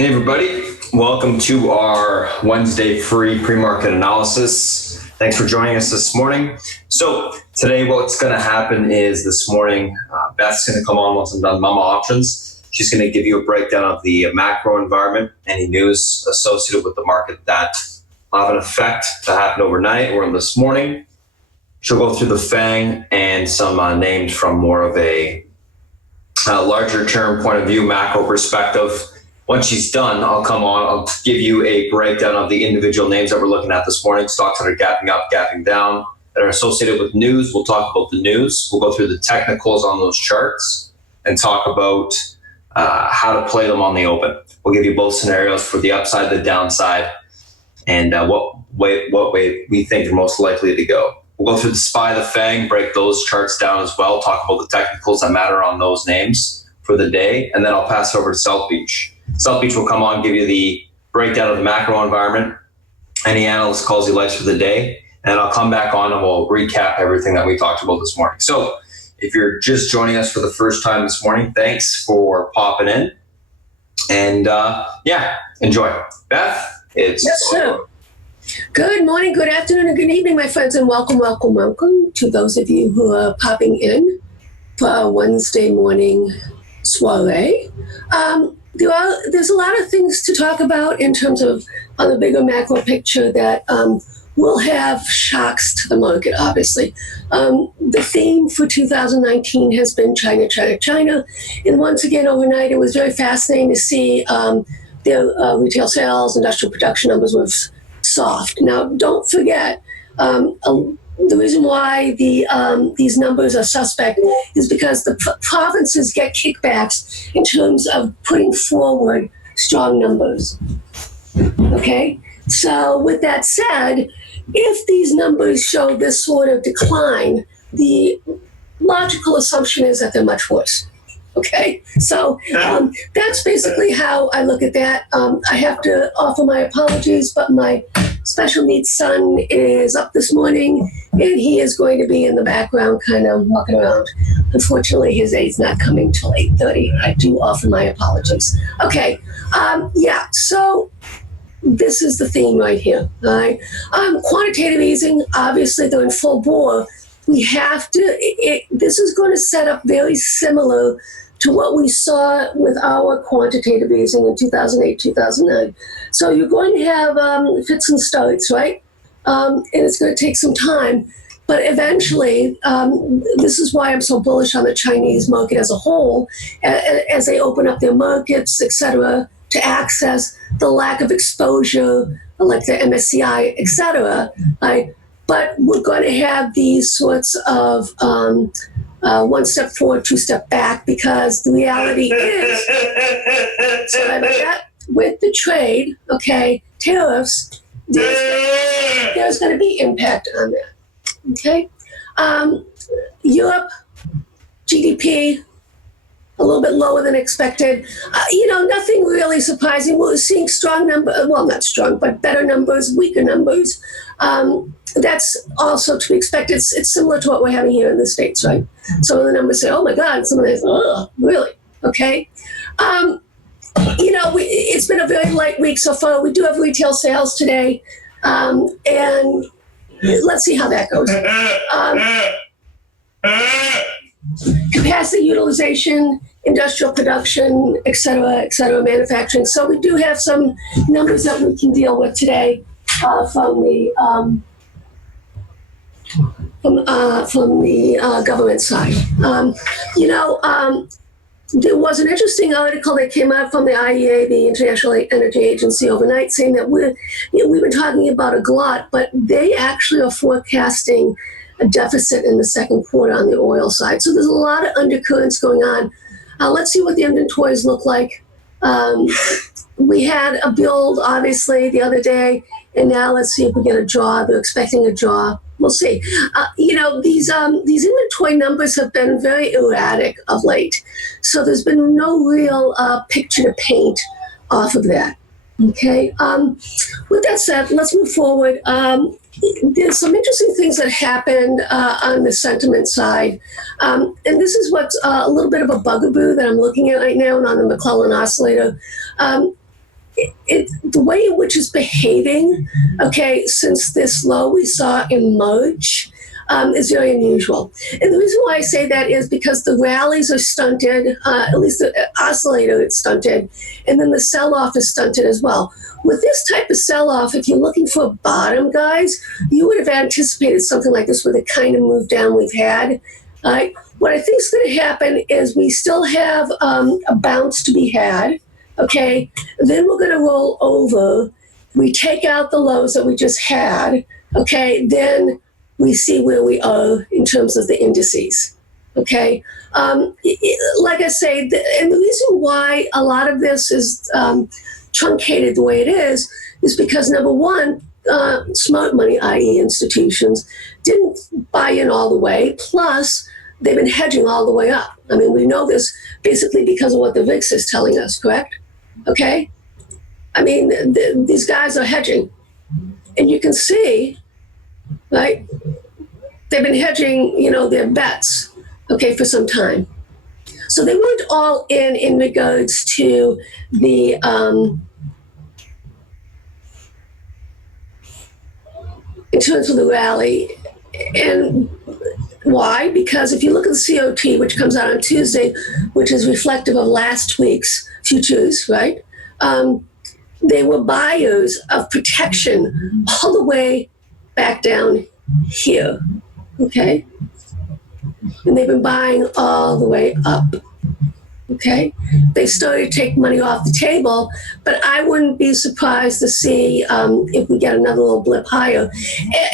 Hey everybody, welcome to our Wednesday free pre-market analysis. Thanks for joining us this morning. So today what's going to happen is this morning, Beth's going to come on once I'm done Mama Options. She's going to give you a breakdown of the macro environment, any news associated with the market that will have an effect that happened overnight or this morning. She'll go through the FANG and some names from more of a larger term point of view, macro perspective. Once she's done, I'll come on, I'll give you a breakdown of the individual names that we're looking at this morning, stocks that are gapping up, gapping down, that are associated with news. We'll talk about the news. We'll go through the technicals on those charts and talk about how to play them on the open. We'll give you both scenarios for the upside, the downside, and what way we think are most likely to go. We'll go through the SPY, the FANG, break those charts down as well, talk about the technicals that matter on those names for the day, and then I'll pass it over to South Beach. South Beach will come on, give you the breakdown of the macro environment, any analyst calls he likes for the day, and I'll come back on and we'll recap everything that we talked about this morning. So if you're just joining us for the first time this morning, thanks for popping in. And enjoy. Beth, it's... Yes, sir. Good morning, good afternoon, and good evening, my friends, and welcome to those of you who are popping in for our Wednesday morning soiree. There's a lot of things to talk about in terms of on the bigger macro picture that will have shocks to the market, obviously. The theme for 2019 has been China, China, China. And once again, overnight, it was very fascinating to see their retail sales, industrial production numbers were soft. Now, don't forget, the reason why these numbers are suspect is because the provinces get kickbacks in terms of putting forward strong numbers. Okay? So with that said, if these numbers show this sort of decline, the logical assumption is that they're much worse. Okay, so that's basically how I look at that. I have to offer my apologies, but my special needs son is up this morning, and he is going to be in the background kind of walking around. Unfortunately, his aid's not coming till 8:30. I do offer my apologies. Okay, so this is the theme right here. All right, quantitative easing, obviously they're in full bore. We have to, this is going to set up very similar to what we saw with our quantitative easing in 2008, 2009. So you're going to have fits and starts, right? And it's going to take some time. But eventually, this is why I'm so bullish on the Chinese market as a whole, as they open up their markets, et cetera, to access the lack of exposure, like the MSCI, et cetera. But we're going to have these sorts of one step forward, two step back, because the reality is, sorry about that, with the trade, okay, tariffs, there's going to be impact on that, okay? Europe, GDP, a little bit lower than expected. Nothing really surprising. We're seeing strong numbers, well, not strong, but better numbers, weaker numbers. That's also to be expected. It's similar to what we're having here in the States, right? Some of the numbers say, oh my God, some of them say, oh, really? Okay. It's been a very light week so far. We do have retail sales today, and let's see how that goes. Capacity utilization, industrial production, et cetera, manufacturing. So we do have some numbers that we can deal with today from the government side. There was an interesting article that came out from the IEA, the International Energy Agency, overnight, saying that we've been talking about a glut, but they actually are forecasting a deficit in the second quarter on the oil side. So there's a lot of undercurrents going on. Let's see what the inventories look like. We had a build, obviously, the other day, and now let's see if we get a draw. They're expecting a draw. We'll see. These inventory numbers have been very erratic of late. So there's been no real picture to paint off of that. Okay. With that said, let's move forward. There's some interesting things that happened on the sentiment side. And this is what's a little bit of a bugaboo that I'm looking at right now and on the McClellan oscillator. the way in which it's behaving, okay, since this low we saw in March, is very unusual. And the reason why I say that is because the rallies are stunted, at least the oscillator is stunted, and then the sell-off is stunted as well. With this type of sell-off, if you're looking for a bottom, guys, you would have anticipated something like this with the kind of move down we've had. What I think is going to happen is we still have a bounce to be had, okay? Then we're going to roll over. We take out the lows that we just had, okay? Then we see where we are in terms of the indices, okay? Like I say, and the reason why a lot of this is truncated the way it is because, number one, smart money, i.e. institutions, didn't buy in all the way, plus they've been hedging all the way up. I mean, we know this basically because of what the VIX is telling us, correct? Okay? I mean, these guys are hedging. And you can see, right, they've been hedging, their bets, okay, for some time. So they weren't all in regards to the in terms of the rally. And why? Because if you look at the COT, which comes out on Tuesday, which is reflective of last week's futures, right? They were buyers of protection all the way back down here, okay? And they've been buying all the way up, okay? They started to take money off the table, but I wouldn't be surprised to see if we get another little blip higher.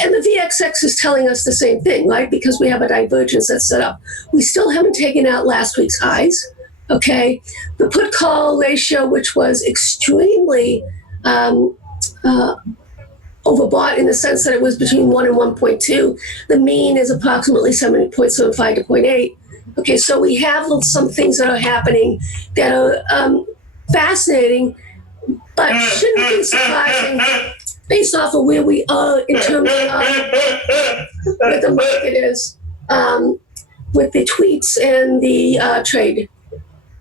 And the VXX is telling us the same thing, right? Because we have a divergence that's set up. We still haven't taken out last week's highs, okay? The put-call ratio, which was extremely overbought in the sense that it was between 1 and 1.2. The mean is approximately 7.75 to 0.8. Okay, so we have some things that are happening that are fascinating, but shouldn't be surprising based off of where we are in terms of where the market is with the tweets and the trade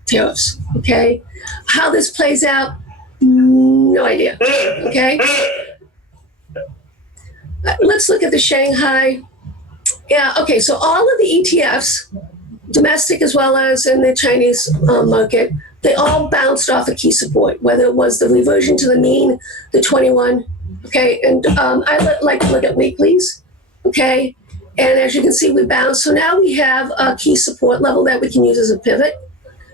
tariffs, okay? How this plays out, no idea, okay? Let's look at the Shanghai. Yeah, okay, so all of the ETFs, domestic as well as in the Chinese market, they all bounced off a key support, whether it was the reversion to the mean, the 21, okay? And I like to look at weeklies, okay? And as you can see, we bounced. So now we have a key support level that we can use as a pivot.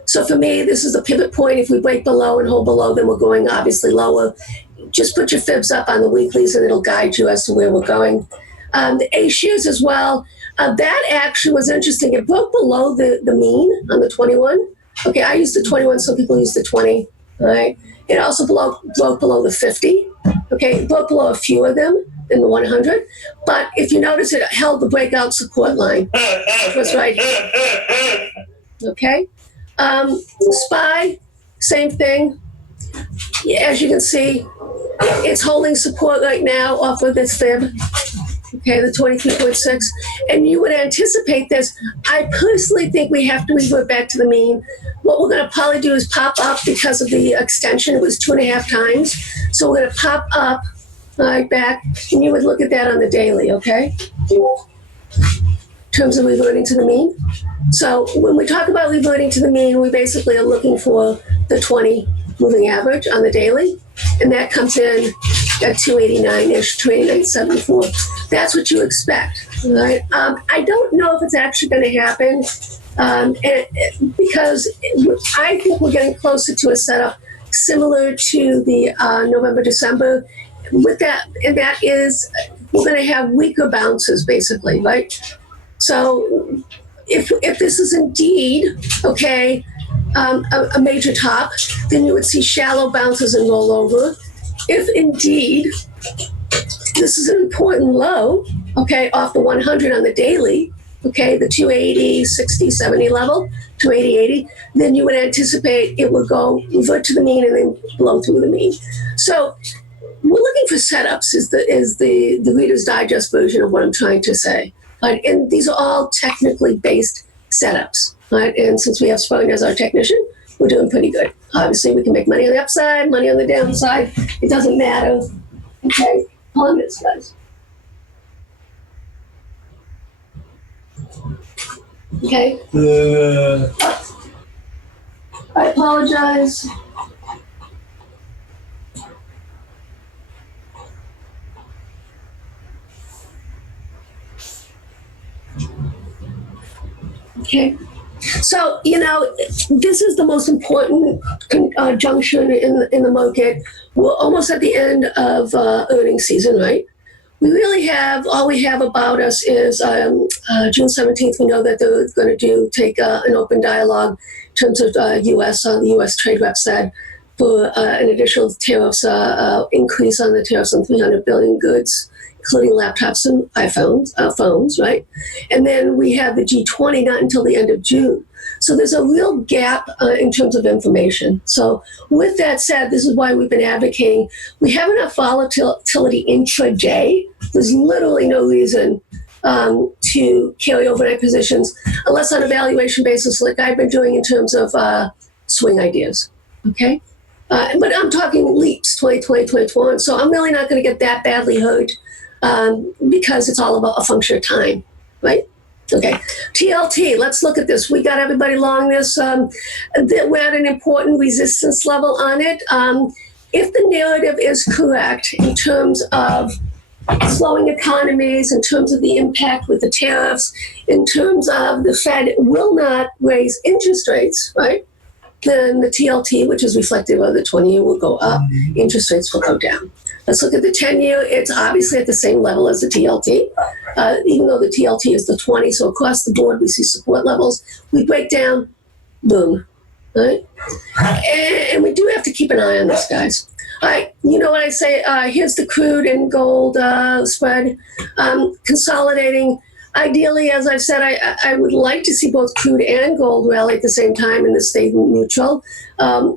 So for me, this is the pivot point. If we break below and hold below, then we're going obviously lower. Just put your fibs up on the weeklies and it'll guide you as to where we're going. The A-shares as well. That actually was interesting. It broke below the mean on the 21. Okay, I use the 21, some people use the 20. All right. It also broke below the 50. Okay, it broke below a few of them in the 100. But if you notice, it held the breakout support line, which was right here. Okay. SPY, same thing. As you can see, it's holding support right now off of this fib, okay, the 23.6, and you would anticipate this. I personally think we have to revert back to the mean. What we're going to probably do is pop up because of the extension. It was 2.5 times, so we're going to pop up right back, and you would look at that on the daily, okay, in terms of reverting to the mean. So when we talk about reverting to the mean, we basically are looking for the 20 moving average on the daily, and that comes in at 289-ish, 289.74. That's what you expect, right? I don't know if it's actually going to happen because I think we're getting closer to a setup similar to the November-December. With that, and that is we're going to have weaker bounces, basically, right? So if this is indeed, okay, a major top, then you would see shallow bounces and roll over. If indeed this is an important low, okay, off the 100 on the daily, okay, the 280, 60, 70 level, 280, 80, then you would anticipate it will go revert to the mean and then blow through the mean. So we're looking for setups is the Reader's Digest version of what I'm trying to say. Right? And these are all technically based setups. Right? And since we have Spartan as our technician, we're doing pretty good. Obviously, we can make money on the upside, money on the downside. It doesn't matter. Okay, on this, guys. Okay. I apologize. Okay. So, this is the most important junction in the market. We're almost at the end of earnings season, right? All we have about us is June 17th. We know that they're going to take an open dialogue in terms of the U.S. trade rep said for an additional tariffs increase on the tariffs on 300 billion goods, including laptops and phones, right? And then we have the G20 not until the end of June. So there's a real gap in terms of information. So with that said, this is why we've been advocating. We have enough volatility intraday. There's literally no reason to carry overnight positions unless on a valuation basis like I've been doing in terms of swing ideas, okay? But I'm talking leaps, 2020, 2021. So I'm really not going to get that badly hurt because it's all about a function of time, right? Okay, TLT, let's look at this. We got everybody along this. We're at an important resistance level on it. If the narrative is correct in terms of slowing economies, in terms of the impact with the tariffs, in terms of the Fed will not raise interest rates, right? Then the TLT, which is reflective of the 20-year, will go up. Interest rates will go down. Let's look at the 10-year. It's obviously at the same level as the TLT, even though the TLT is the 20. So across the board, we see support levels. We break down, boom, right? And we do have to keep an eye on this, guys. All right, you know what I say? Here's the crude and gold spread consolidating. Ideally, as I've said, I would like to see both crude and gold rally at the same time and this stay neutral.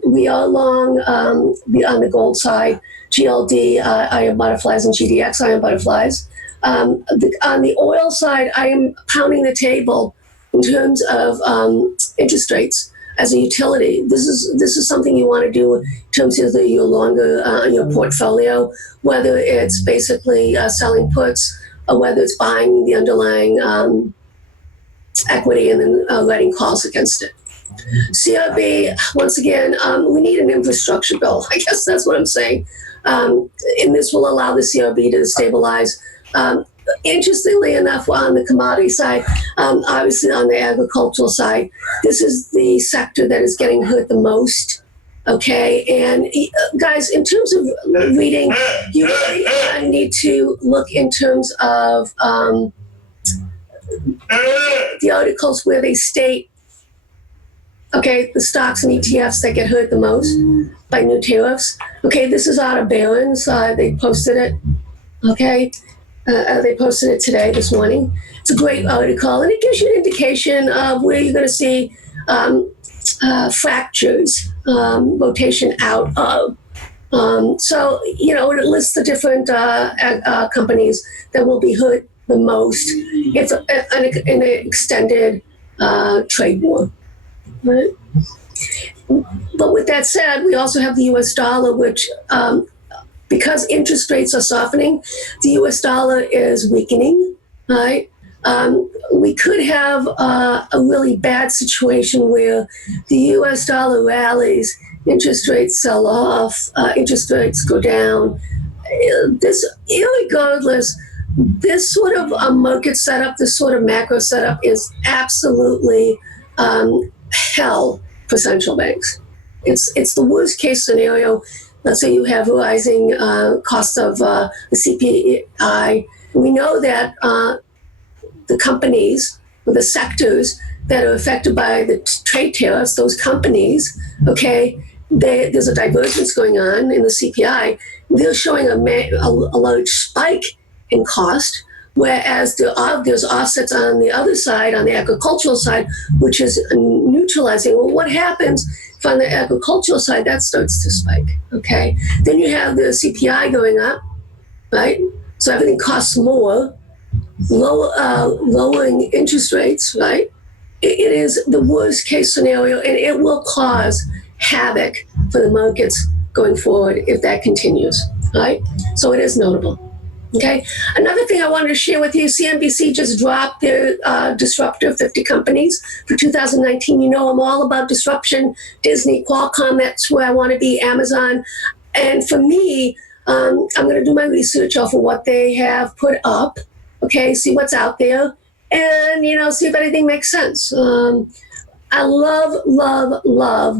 We are long on the gold side. GLD, iron butterflies, and GDX, iron butterflies. On the oil side, I am pounding the table in terms of interest rates as a utility. This is something you want to do in terms of your longer your portfolio, whether it's basically selling puts or whether it's buying the underlying equity and then writing calls against it. CRB, once again, we need an infrastructure bill. I guess that's what I'm saying. And this will allow the CRB to stabilize. Interestingly enough, on the commodity side, obviously on the agricultural side, this is the sector that is getting hurt the most. Okay, and guys, in terms of reading, you really need to look in terms of the articles where they state, okay, the stocks and ETFs that get hurt the most by new tariffs. Okay, this is out of Barron's. They posted it. Okay, they posted it today, this morning. It's a great article, and it gives you an indication of where you're going to see fractures, rotation out of. So, it lists the different companies that will be hurt the most if in an extended trade war. Right? But with that said, we also have the U.S. dollar, which, because interest rates are softening, the U.S. dollar is weakening, right? We could have a really bad situation where the U.S. dollar rallies, interest rates sell off, interest rates go down. Irregardless, this sort of market setup, this sort of macro setup is absolutely hell for central banks. It's the worst case scenario. Let's say you have rising cost of the CPI. We know that the companies or the sectors that are affected by the trade tariffs, those companies, okay, there's a divergence going on in the CPI. They're showing a large spike in cost, whereas there's offsets on the other side, on the agricultural side, which is neutralizing. Well, what happens if on the agricultural side that starts to spike? Okay, then you have the CPI going up, right? So everything costs more, lowering interest rates, right? it is the worst case scenario, and it will cause havoc for the markets going forward if that continues, right? So it is notable. Okay. Another thing I wanted to share with you, CNBC just dropped their disruptor 50 companies for 2019. You know, I'm all about disruption. Disney, Qualcomm, that's where I want to be, Amazon. And for me, I'm going to do my research off of what they have put up, okay, see what's out there, and, see if anything makes sense. I love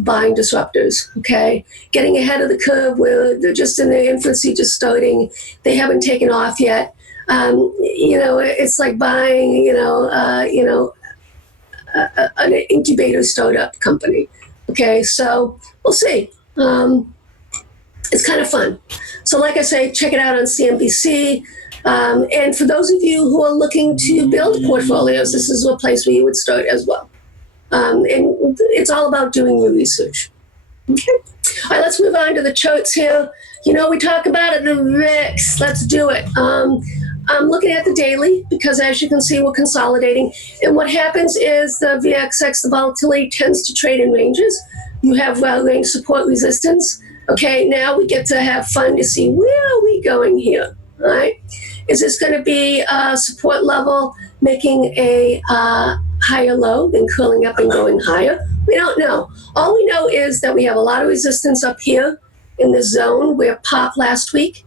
buying disruptors, okay? Getting ahead of the curve where they're just in their infancy, just starting. They haven't taken off yet. It's like buying, an incubator startup company, okay? So we'll see. It's kind of fun. So like I say, check it out on CNBC. And for those of you who are looking to build portfolios, this is a place where you would start as well. And it's all about doing your research. Okay. All right, let's move on to the charts here. We talk about it, the VIX. Let's do it. I'm looking at the daily because, as you can see, we're consolidating. And what happens is the VXX, the volatility, tends to trade in ranges. You have range support, resistance. Okay, now we get to have fun to see where are we going here, all right? Is this going to be a support level making a higher low, then curling up and going higher? We don't know. All we know is that we have a lot of resistance up here in this zone where popped last week,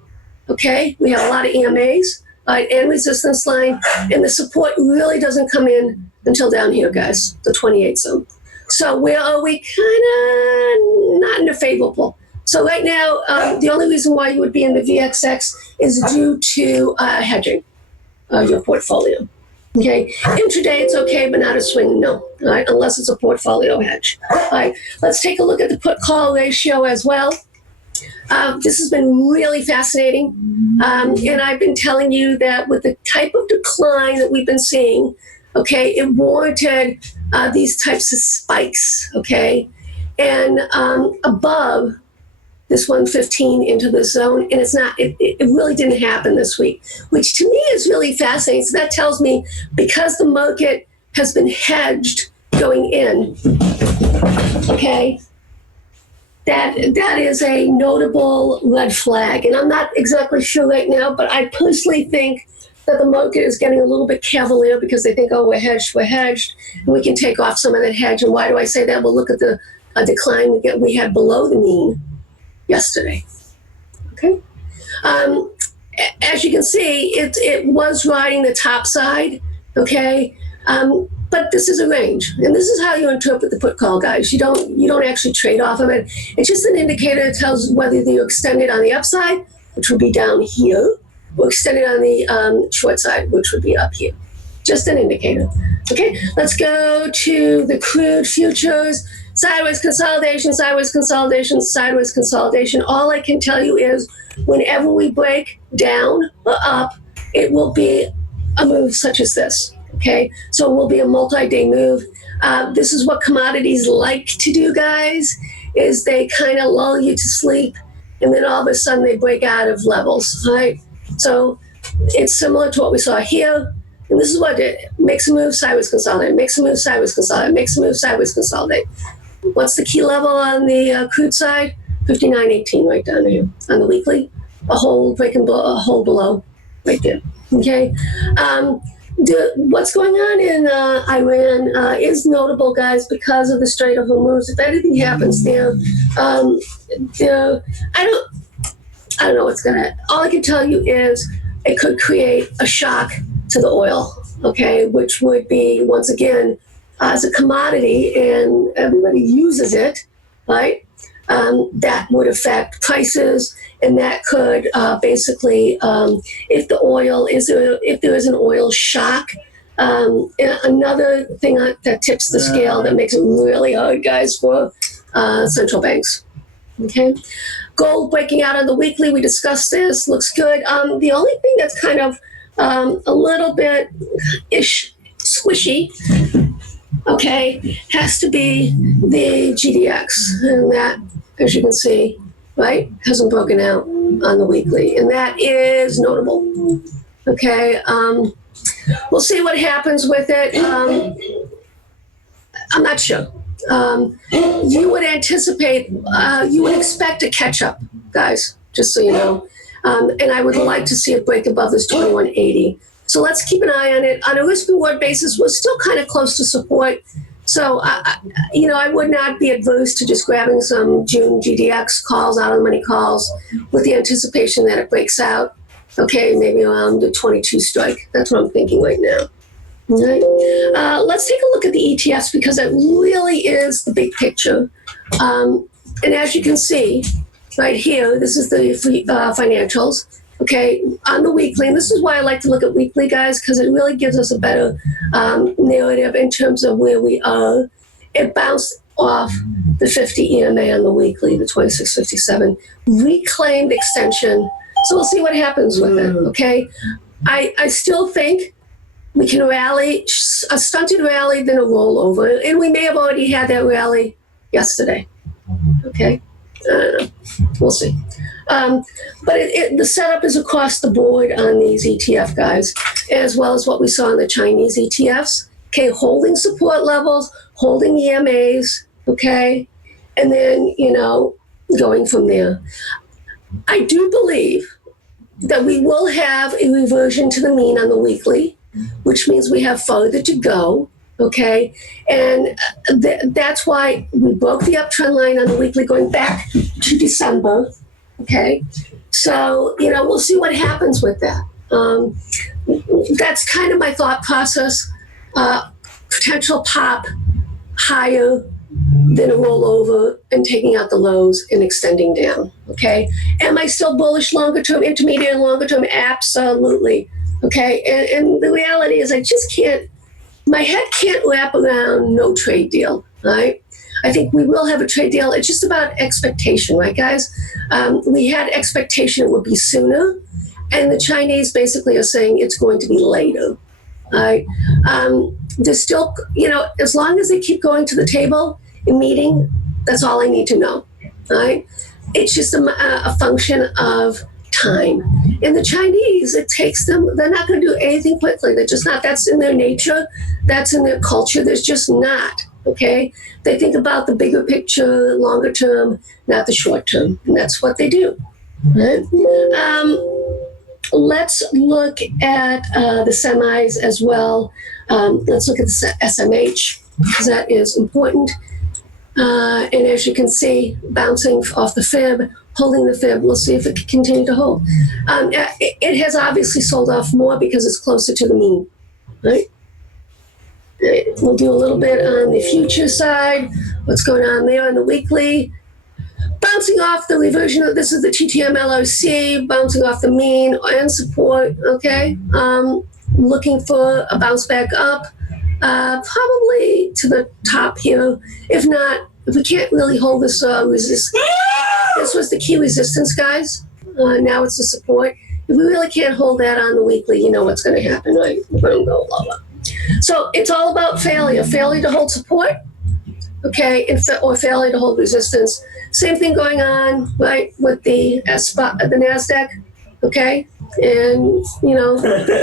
okay? We have a lot of EMAs, right, and resistance line, and the support really doesn't come in until down here, guys, the 28 zone. So where are we? Kind of not in a favorable. So right now, the only reason why you would be in the VXX is due to hedging your portfolio. Okay, intraday it's okay, but not a swing, no. All right, unless it's a portfolio hedge. All right, let's take a look at the put-call ratio as well. This has been really fascinating, and I've been telling you that with the type of decline that we've been seeing, okay, it warranted these types of spikes, okay, and above this 115 into the zone, and it really didn't happen this week, which to me is really fascinating. So that tells me because the market has been hedged going in, okay, that is a notable red flag. And I'm not exactly sure right now, but I personally think that the market is getting a little bit cavalier because they think, oh, we're hedged, and we can take off some of that hedge. And why do I say that? Well, look at the decline we had below the mean yesterday. Okay. As you can see, it was riding the top side. Okay. But this is a range, and this is how you interpret the put call, guys. You don't actually trade off of it. It's just an indicator that tells whether you extend it on the upside, which would be down here, or extend it on the short side, which would be up here. Just an indicator. Okay. Let's go to the crude futures. Sideways consolidation, sideways consolidation, sideways consolidation. All I can tell you is whenever we break down or up, it will be a move such as this, okay? So it will be a multi-day move. This is what commodities like to do, guys, is they kind of lull you to sleep, and then all of a sudden they break out of levels, right? So it's similar to what we saw here. And this is what it makes a move, sideways consolidate, makes a move, sideways consolidate, makes a move, sideways consolidate. What's the key level on the crude side? 59.18 right down here. On the weekly, a hole below right there. Okay. What's going on in Iran is notable, guys, because of the Strait of Hormuz. If anything happens there, I don't know what's gonna. All I can tell you is it could create a shock to the oil. Okay, which would be once again. As a commodity and everybody uses it, right? That would affect prices, and that could basically, if there is an oil shock, another thing that tips the scale that makes it really hard, guys, for central banks. Okay, gold breaking out on the weekly. We discussed this. Looks good. The only thing that's kind of a little bit squishy. Okay, has to be the GDX, and that, as you can see, right, hasn't broken out on the weekly, and that is notable. Okay, we'll see what happens with it. I'm not sure. You would anticipate, you would expect a catch up, guys, just so you know. And I would like to see it break above this 2180. So let's keep an eye on it. On a risk reward basis, we're still kind of close to support. So, I would not be adverse to just grabbing some June GDX calls, out of the money calls, with the anticipation that it breaks out. Okay, maybe around the 22 strike. That's what I'm thinking right now. All right. Let's take a look at the ETFs because it really is the big picture. And as you can see right here, this is the financials. Okay, on the weekly, and this is why I like to look at weekly, guys, because it really gives us a better narrative in terms of where we are. It bounced off the 50 EMA on the weekly, the 2657, reclaimed extension. So we'll see what happens with it, okay? I still think we can rally, a stunted rally, then a rollover, and we may have already had that rally yesterday, okay? We'll see. But the setup is across the board on these ETF guys, as well as what we saw in the Chinese ETFs. Okay, holding support levels, holding EMAs, okay, and then, going from there. I do believe that we will have a reversion to the mean on the weekly, which means we have further to go. Okay, and that's why we broke the uptrend line on the weekly going back to December. Okay, so we'll see what happens with that. That's kind of my thought process. Potential pop higher than a rollover and taking out the lows and extending down. Okay, am I still bullish longer term, intermediate and longer term? Absolutely. Okay, and the reality is I just can't. My head can't wrap around no trade deal, right? I think we will have a trade deal. It's just about expectation, right, guys? We had expectation it would be sooner, and the Chinese basically are saying it's going to be later, right? There's still, as long as they keep going to the table and meeting, that's all I need to know, right? It's just a function of time. And the Chinese, it takes them, they're not going to do anything quickly. They're just not. That's in their nature. That's in their culture. There's just not, okay? They think about the bigger picture, longer term, not the short term. And that's what they do, right? Let's look at the semis as well. Let's look at the SMH, because that is important. And as you can see, bouncing off the fib, holding the fib. We'll see if it can continue to hold. It has obviously sold off more because it's closer to the mean, right? We'll do a little bit on the future side. What's going on there on the weekly? Bouncing off the reversion of, this is the TTM LRC, bouncing off the mean and support, okay? Looking for a bounce back up, probably to the top here. If not, if we can't really hold this this was the key resistance, guys. Now it's the support. If we really can't hold that on the weekly, you know what's going to happen, right? We're going to go lower. So it's all about failure to hold support, okay, or failure to hold resistance. Same thing going on, right, with the NASDAQ, okay? And,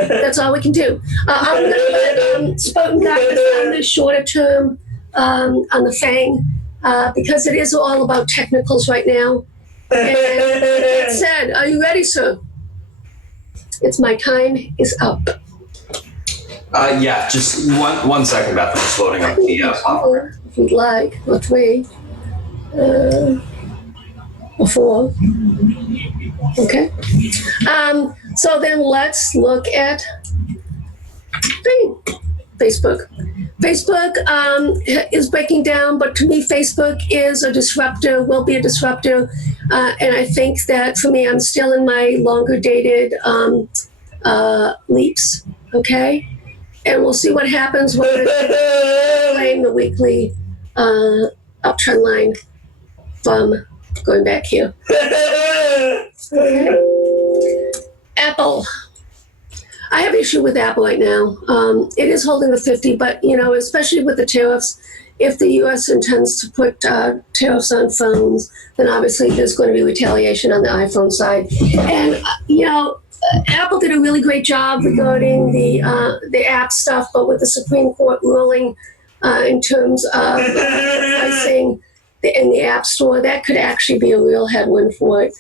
that's all we can do. I'm going to let Spartan guidance on the shorter term on the FANG because it is all about technicals right now. And that said, are you ready, sir? It's my time is up. Yeah, just one second, Beth. I'm just loading up the platform. If you'd like, or three, or four. Okay. So then let's look at Facebook. Facebook is breaking down, but to me, Facebook is a disruptor, will be a disruptor. And I think that for me, I'm still in my longer dated leaps, okay? And we'll see what happens when we claim the weekly uptrend line from going back here. Okay. Apple. I have issue with Apple right now. It is holding the 50, but especially with the tariffs, if the U.S. intends to put tariffs on phones, then obviously there's going to be retaliation on the iPhone side. And Apple did a really great job regarding the app stuff, but with the Supreme Court ruling, in terms of pricing in the App Store. That could actually be a real headwind for it.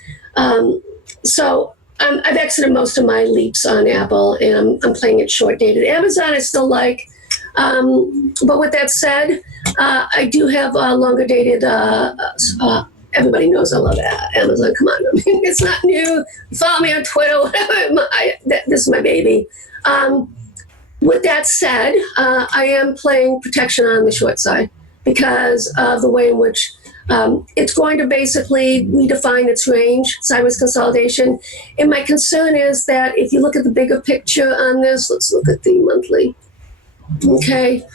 So I've exited most of my leaps on Apple, and I'm playing it short dated. Amazon I still like, but with that said, I do have longer dated. Everybody knows I love Amazon. Come on, I mean, it's not new. Follow me on Twitter, whatever. This is my baby. With that said, I am playing protection on the short side because of the way in which it's going to basically redefine its range, sideways consolidation. And my concern is that if you look at the bigger picture on this, let's look at the monthly. Okay.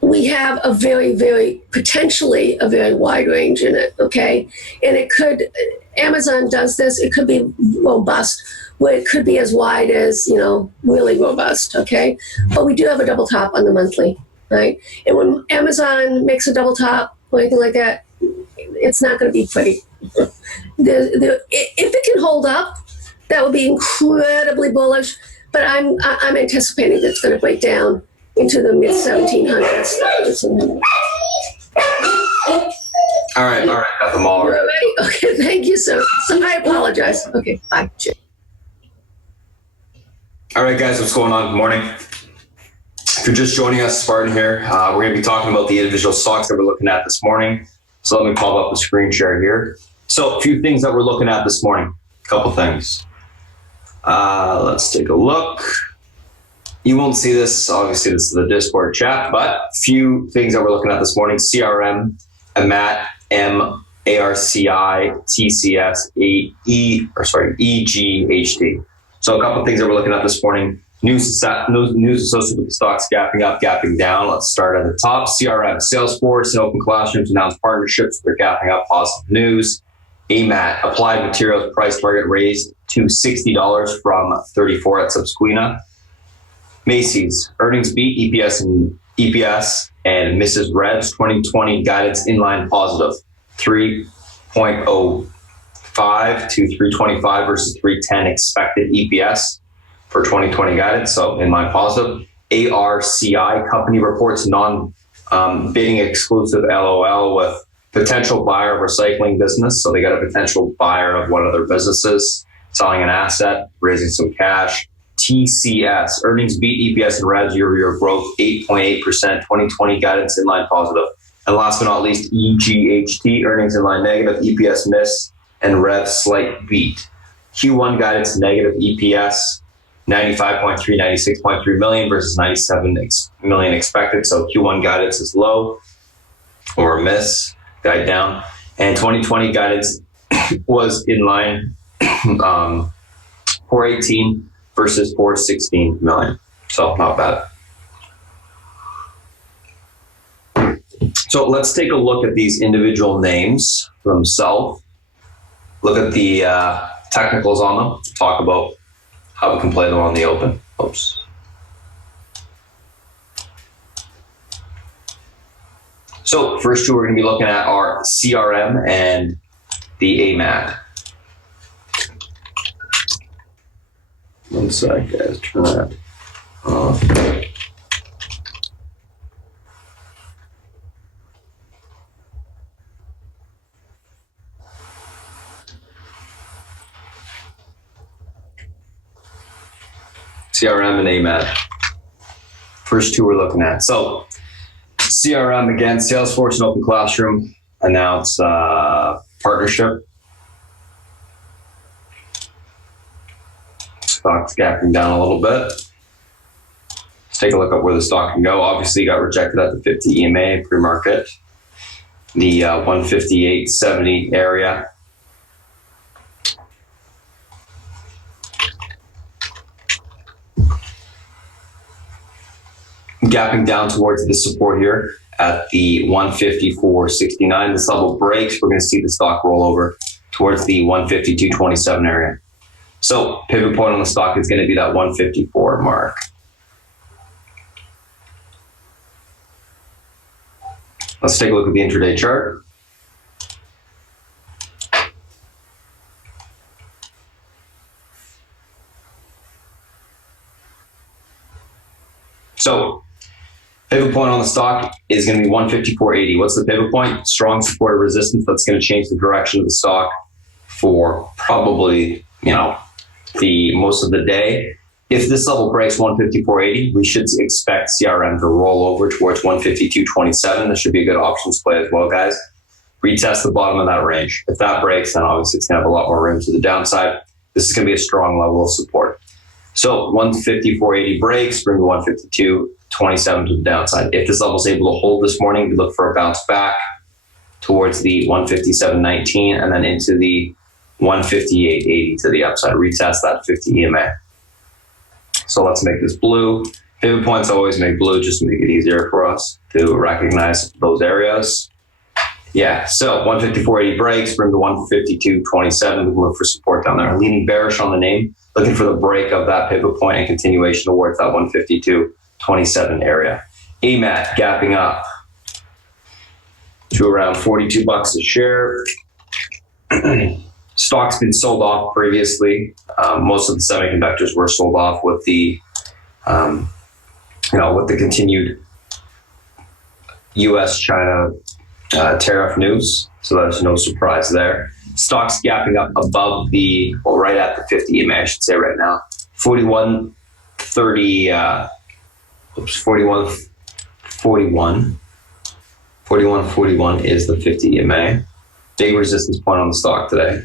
We have a potentially a very wide range in it, okay? And Amazon does this, it could be robust, where it could be as wide as, really robust, okay? But we do have a double top on the monthly, right? And when Amazon makes a double top or anything like that, it's not gonna be pretty. If it can hold up, that would be incredibly bullish, but I'm anticipating that it's gonna break down into the mid 1700s. All right, got them all ready. Okay, thank you, sir. So I apologize. Okay, bye. All right, guys, what's going on? Good morning. If you're just joining us, Spartan here. We're going to be talking about the individual stocks that we're looking at this morning. So let me pop up the screen share here. So a few things that we're looking at this morning. A couple things. Let's take a look. You won't see this, obviously this is the Discord chat, but a few things that we're looking at this morning: CRM, AMAT, MARCI, TCS, EGHT. So a couple of things that we're looking at this morning. News associated with the stocks gapping up, gapping down. Let's start at the top. CRM, Salesforce and Open Classrooms announced partnerships. They're gapping up, positive news. AMAT, Applied Materials price target raised to $60 from $34 at Subsequina. Macy's, earnings beat, EPS and Mrs. Rev's 2020 guidance inline positive, 3.05 to 325 versus 310 expected EPS for 2020 guidance, so inline positive. ARCI company reports non-bidding exclusive LOL with potential buyer of recycling business, so they got a potential buyer of one of their businesses, selling an asset, raising some cash. TCS, earnings beat, EPS and revs year-over-year growth 8.8%, 2020 guidance in line positive. And last but not least, EGHT, earnings in line negative, EPS miss and rev slight beat. Q1 guidance negative, EPS 95.3, 96.3 million versus 97 million expected. So Q1 guidance is low or a miss, guide down. And 2020 guidance was in line 418 versus 416 million. So not bad. So let's take a look at these individual names themselves. Look at the technicals on them. Talk about how we can play them on the open. Oops. So first two we're going to be looking at are CRM and the AMAT. One sec, guys. Turn that off. CRM and AMAT. First two we're looking at. So CRM again, Salesforce and Open Classroom announced partnership. Stock's gapping down a little bit. Let's take a look at where the stock can go. Obviously, got rejected at the 50 EMA pre-market, the 158.70 area. Gapping down towards the support here at the 154.69. This level breaks, we're going to see the stock roll over towards the 152.27 area. So pivot point on the stock is going to be that 154 mark. Let's take a look at the intraday chart. So Pivot point on the stock is going to be 154.80. What's the pivot point? Strong support or resistance that's going to change the direction of the stock for probably, the most of the day. If this level breaks 154.80, we should expect CRM to roll over towards 152.27. This should be a good options play as well, guys. Retest the bottom of that range. If that breaks, then obviously it's going to have a lot more room to the downside. This is going to be a strong level of support. So 154.80 breaks, bring the 152.27 to the downside. If this level is able to hold this morning, we look for a bounce back towards the 157.19 and then into the 158.80 to the upside. Retest that 50 EMA. So let's make this blue. Pivot points always make blue just to make it easier for us to recognize those areas. Yeah, so 154.80 breaks, bring the 152.27. We can look for support down there. Leaning bearish on the name, looking for the break of that pivot point and continuation towards that 152.27 area. AMAT gapping up to around $42 a share. Stock's been sold off previously. Most of the semiconductors were sold off with the, with the continued U.S.-China tariff news. So there's no surprise there. Stock's gapping up above right at the 50 EMA, I should say right now. 41.40, 41.41 is the 50 EMA. Big resistance point on the stock today.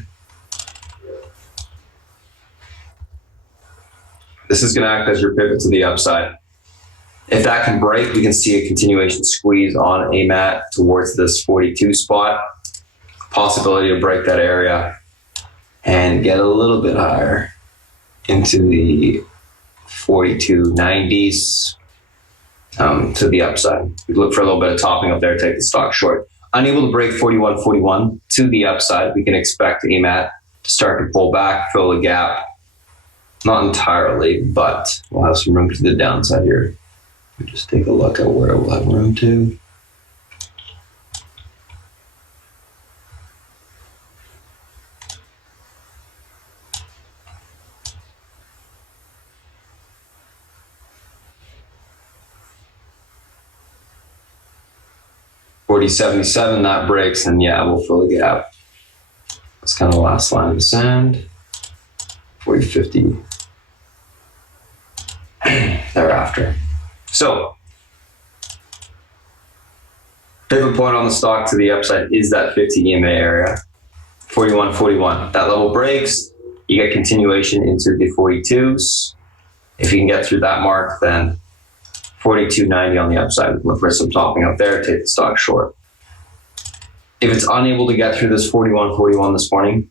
This is going to act as your pivot to the upside. If that can break, we can see a continuation squeeze on AMAT towards this 42 spot. Possibility to break that area and get a little bit higher into the 42.90s to the upside. We look for a little bit of topping up there, take the stock short. Unable to break 41.41 to the upside, we can expect AMAT to start to pull back, fill the gap. Not entirely, but we'll have some room to the downside here. Just take a look at where we'll have room to. $40.77, that breaks, and yeah, we'll fill the gap. That's kind of the last line of the sand. 40.50 thereafter. So, pivot point on the stock to the upside is that 50 EMA area, 41.41. That level breaks, you get continuation into the 42s. If you can get through that mark, then 42.90 on the upside. Look for some topping up there, take the stock short. If it's unable to get through this 41.41 this morning,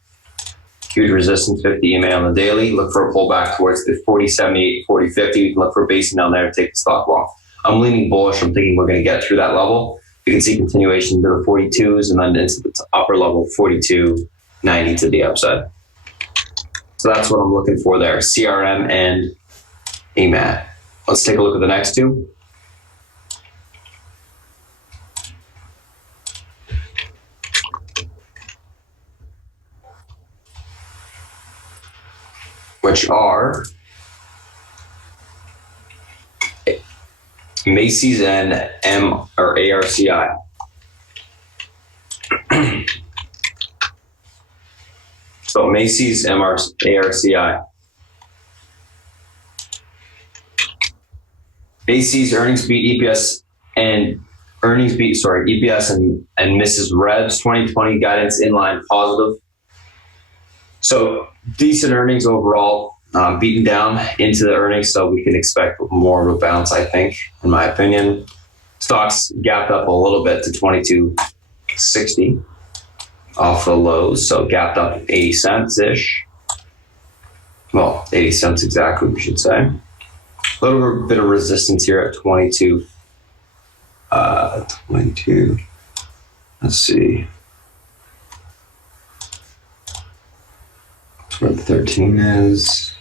huge resistance, 50 EMA on the daily. Look for a pullback towards the 40.78, 40.50. We can look for basing down there to take the stock long. I'm leaning bullish. I'm thinking we're going to get through that level. You can see continuation to the 42s and then into the upper level, 42.90 to the upside. So that's what I'm looking for there, CRM and AMAT. Let's take a look at the next two. Which are Macy's and ARCI. So Macy's, ARCI. Macy's earnings beat EPS and EPS and Mrs. Rev's 2020 guidance in line positive. So decent earnings overall, beaten down into the earnings, so we can expect more of a bounce, I think, in my opinion. Stocks gapped up a little bit to 22.60 off the lows, so gapped up 80 cents-ish. Well, 80 cents exactly, we should say. A little bit of resistance here at 22. Let's see. That's where the 13 is.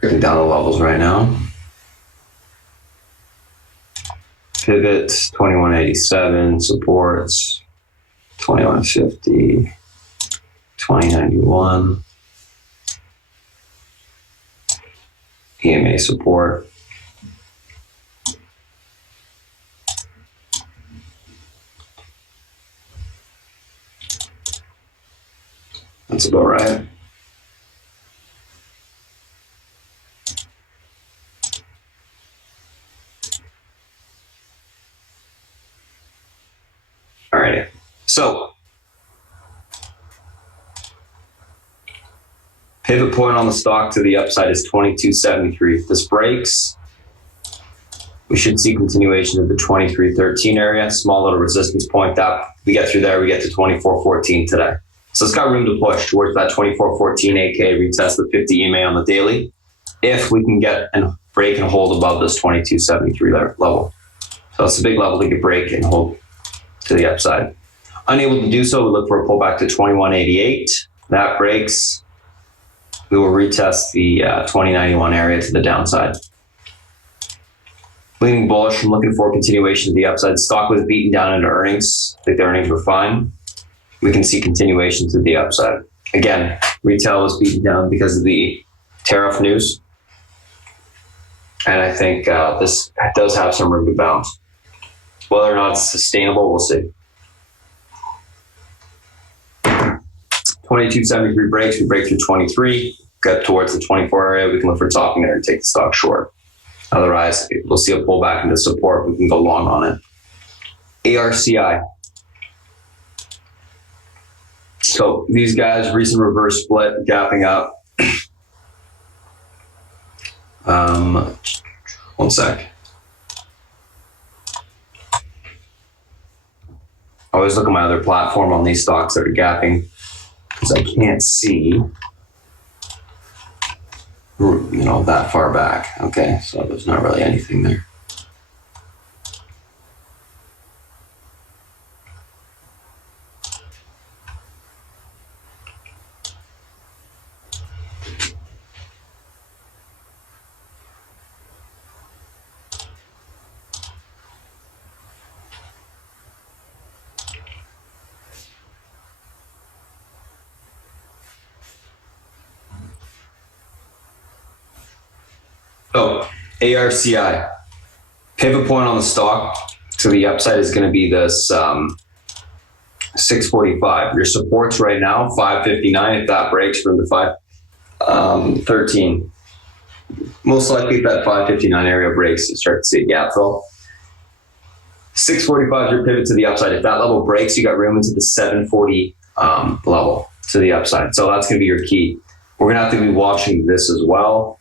Getting down the levels right now. Pivots, 21.87, supports, 21.50, 20.91. EMA support. That's about right. Alrighty. So, pivot point on the stock to the upside is 22.73. If this breaks, we should see continuation of the 23.13 area, small little resistance point. That we get through there, we get to 24.14 today. So it's got room to push towards that 24.14 AK, retest the 50 EMA on the daily, if we can get and break and hold above this 22.73 level. So it's a big level to get break and hold to the upside. Unable to do so, we look for a pullback to 21.88. That breaks, we will retest the 20.91 area to the downside. Leaning bullish, I'm looking for continuation to the upside. Stock was beaten down into earnings. I think the earnings were fine. We can see continuation to the upside. Again, retail was beaten down because of the tariff news. And I think this does have some room to bounce. Whether or not it's sustainable, we'll see. 22.73 breaks, we break through 23, get towards the 24 area, we can look for topping there and take the stock short. Otherwise, we'll see a pullback into support, we can go long on it. ARCI. So these guys, recent reverse split, gapping up. One sec. I always look at my other platform on these stocks that are gapping because I can't see, that far back. Okay, so there's not really anything there. So, ARCI, pivot point on the stock to the upside is going to be this 645. Your supports right now, 559. If that breaks from the 513, most likely if that 559 area breaks, you start to see a gap fill. 645 is your pivot to the upside. If that level breaks, you got room into the 740 level to the upside. So that's going to be your key. We're going to have to be watching this as well.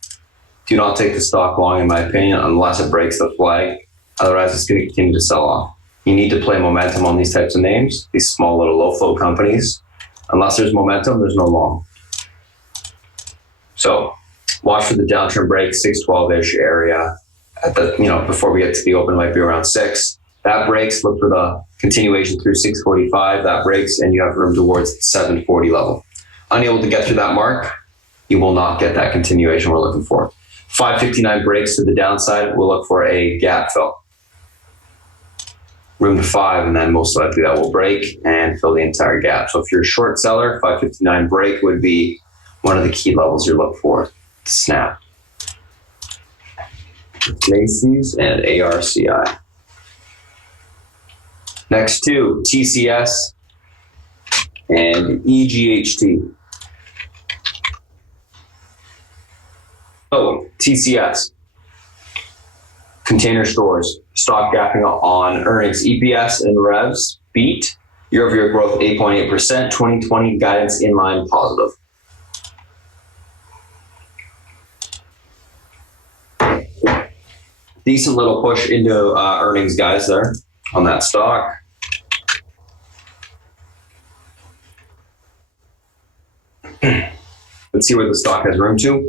Do not take the stock long, in my opinion, unless it breaks the flag. Otherwise, it's going to continue to sell off. You need to play momentum on these types of names, these small little low flow companies. Unless there's momentum, there's no long. So watch for the downturn break, 612-ish area. At the, before we get to the open, might be around 6. That breaks, look for the continuation through 645. That breaks, and you have room towards the 740 level. Unable to get through that mark, you will not get that continuation we're looking for. 559 breaks to the downside, we'll look for a gap fill. Room to 5, and then most likely that will break and fill the entire gap. So if you're a short seller, 559 break would be one of the key levels you look for to snap. Macy's and ARCI. Next two, TCS and EGHT. Oh, TCS, container stores, stock gapping on earnings, EPS and revs beat, year-over-year growth 8.8%, 2020 guidance in line positive. Decent little push into earnings, guys, there on that stock. Let's see where the stock has room to.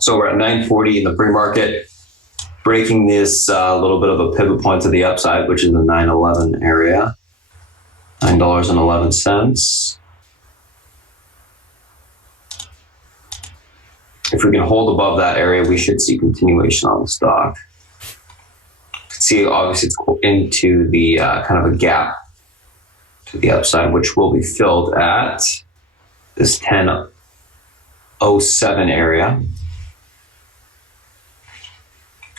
So we're at 940 in the pre-market, breaking this little bit of a pivot point to the upside, which is the 911 area, $9.11. If we can hold above that area, we should see continuation on the stock. You can see, obviously, it's into the kind of a gap to the upside, which will be filled at this 1007 area.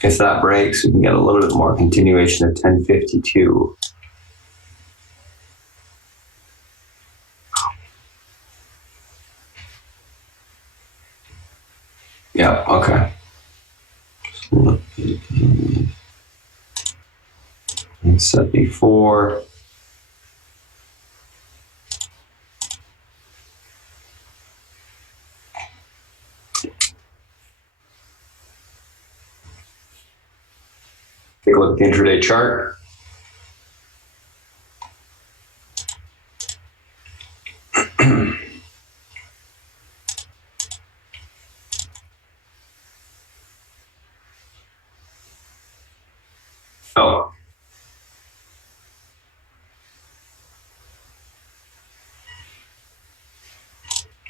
If that breaks, we can get a little bit more continuation at 1052. Yeah, okay. And 74. Take a look at the intraday chart. Oh.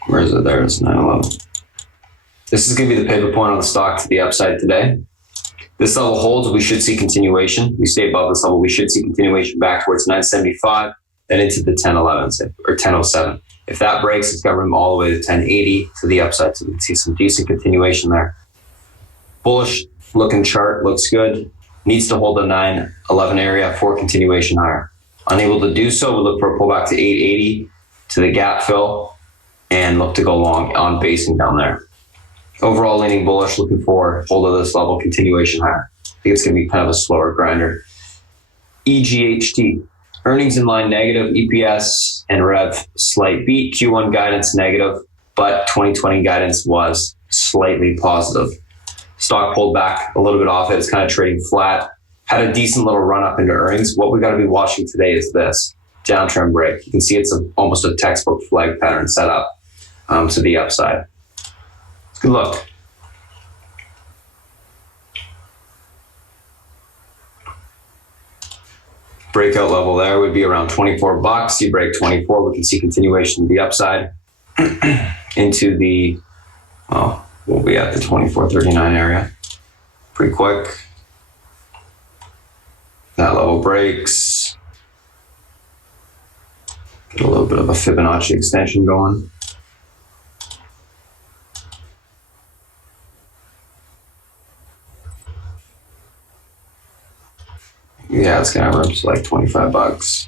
Where is it? There, it's 911. This is going to be the pivot point on the stock to the upside today. This level holds, we should see continuation. We stay above this level, we should see continuation back towards 975, then into the 1011 or 1007. If that breaks, it's got room all the way to 1080 to the upside, so we can see some decent continuation there. Bullish looking chart, looks good. Needs to hold the 911 area for continuation higher. Unable to do so, we look for a pullback to 880 to the gap fill and look to go long on basing down there. Overall leaning bullish, looking for hold of this level, continuation higher. I think it's going to be kind of a slower grinder. EGHT, earnings in line negative, EPS and rev slight beat, Q1 guidance negative, but 2020 guidance was slightly positive. Stock pulled back a little bit off it. It's kind of trading flat. Had a decent little run up into earnings. What we got to be watching today is this downtrend break. You can see it's almost a textbook flag pattern set up to the upside. Good luck. Breakout level there would be around 24 bucks. You break 24, we can see continuation to the upside into the, well, we'll be at the 24.39 area pretty quick. That level breaks. Get a little bit of a Fibonacci extension going. Yeah, it's gonna run to like 25 bucks.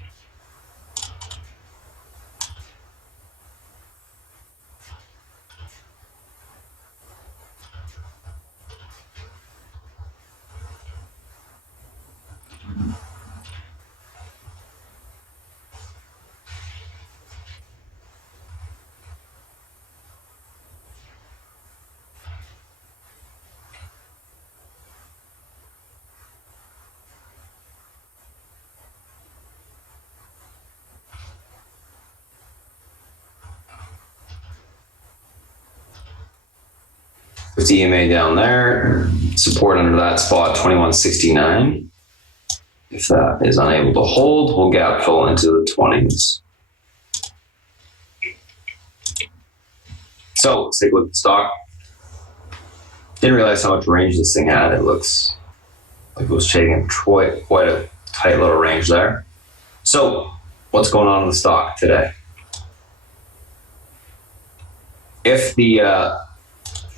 With EMA down there, support under that spot 2169. If that is unable to hold, we'll gap fill into the 20s. So let's take a look at the stock. Didn't realize how much range this thing had. It looks like it was trading quite a tight little range there. So what's going on in the stock today? If the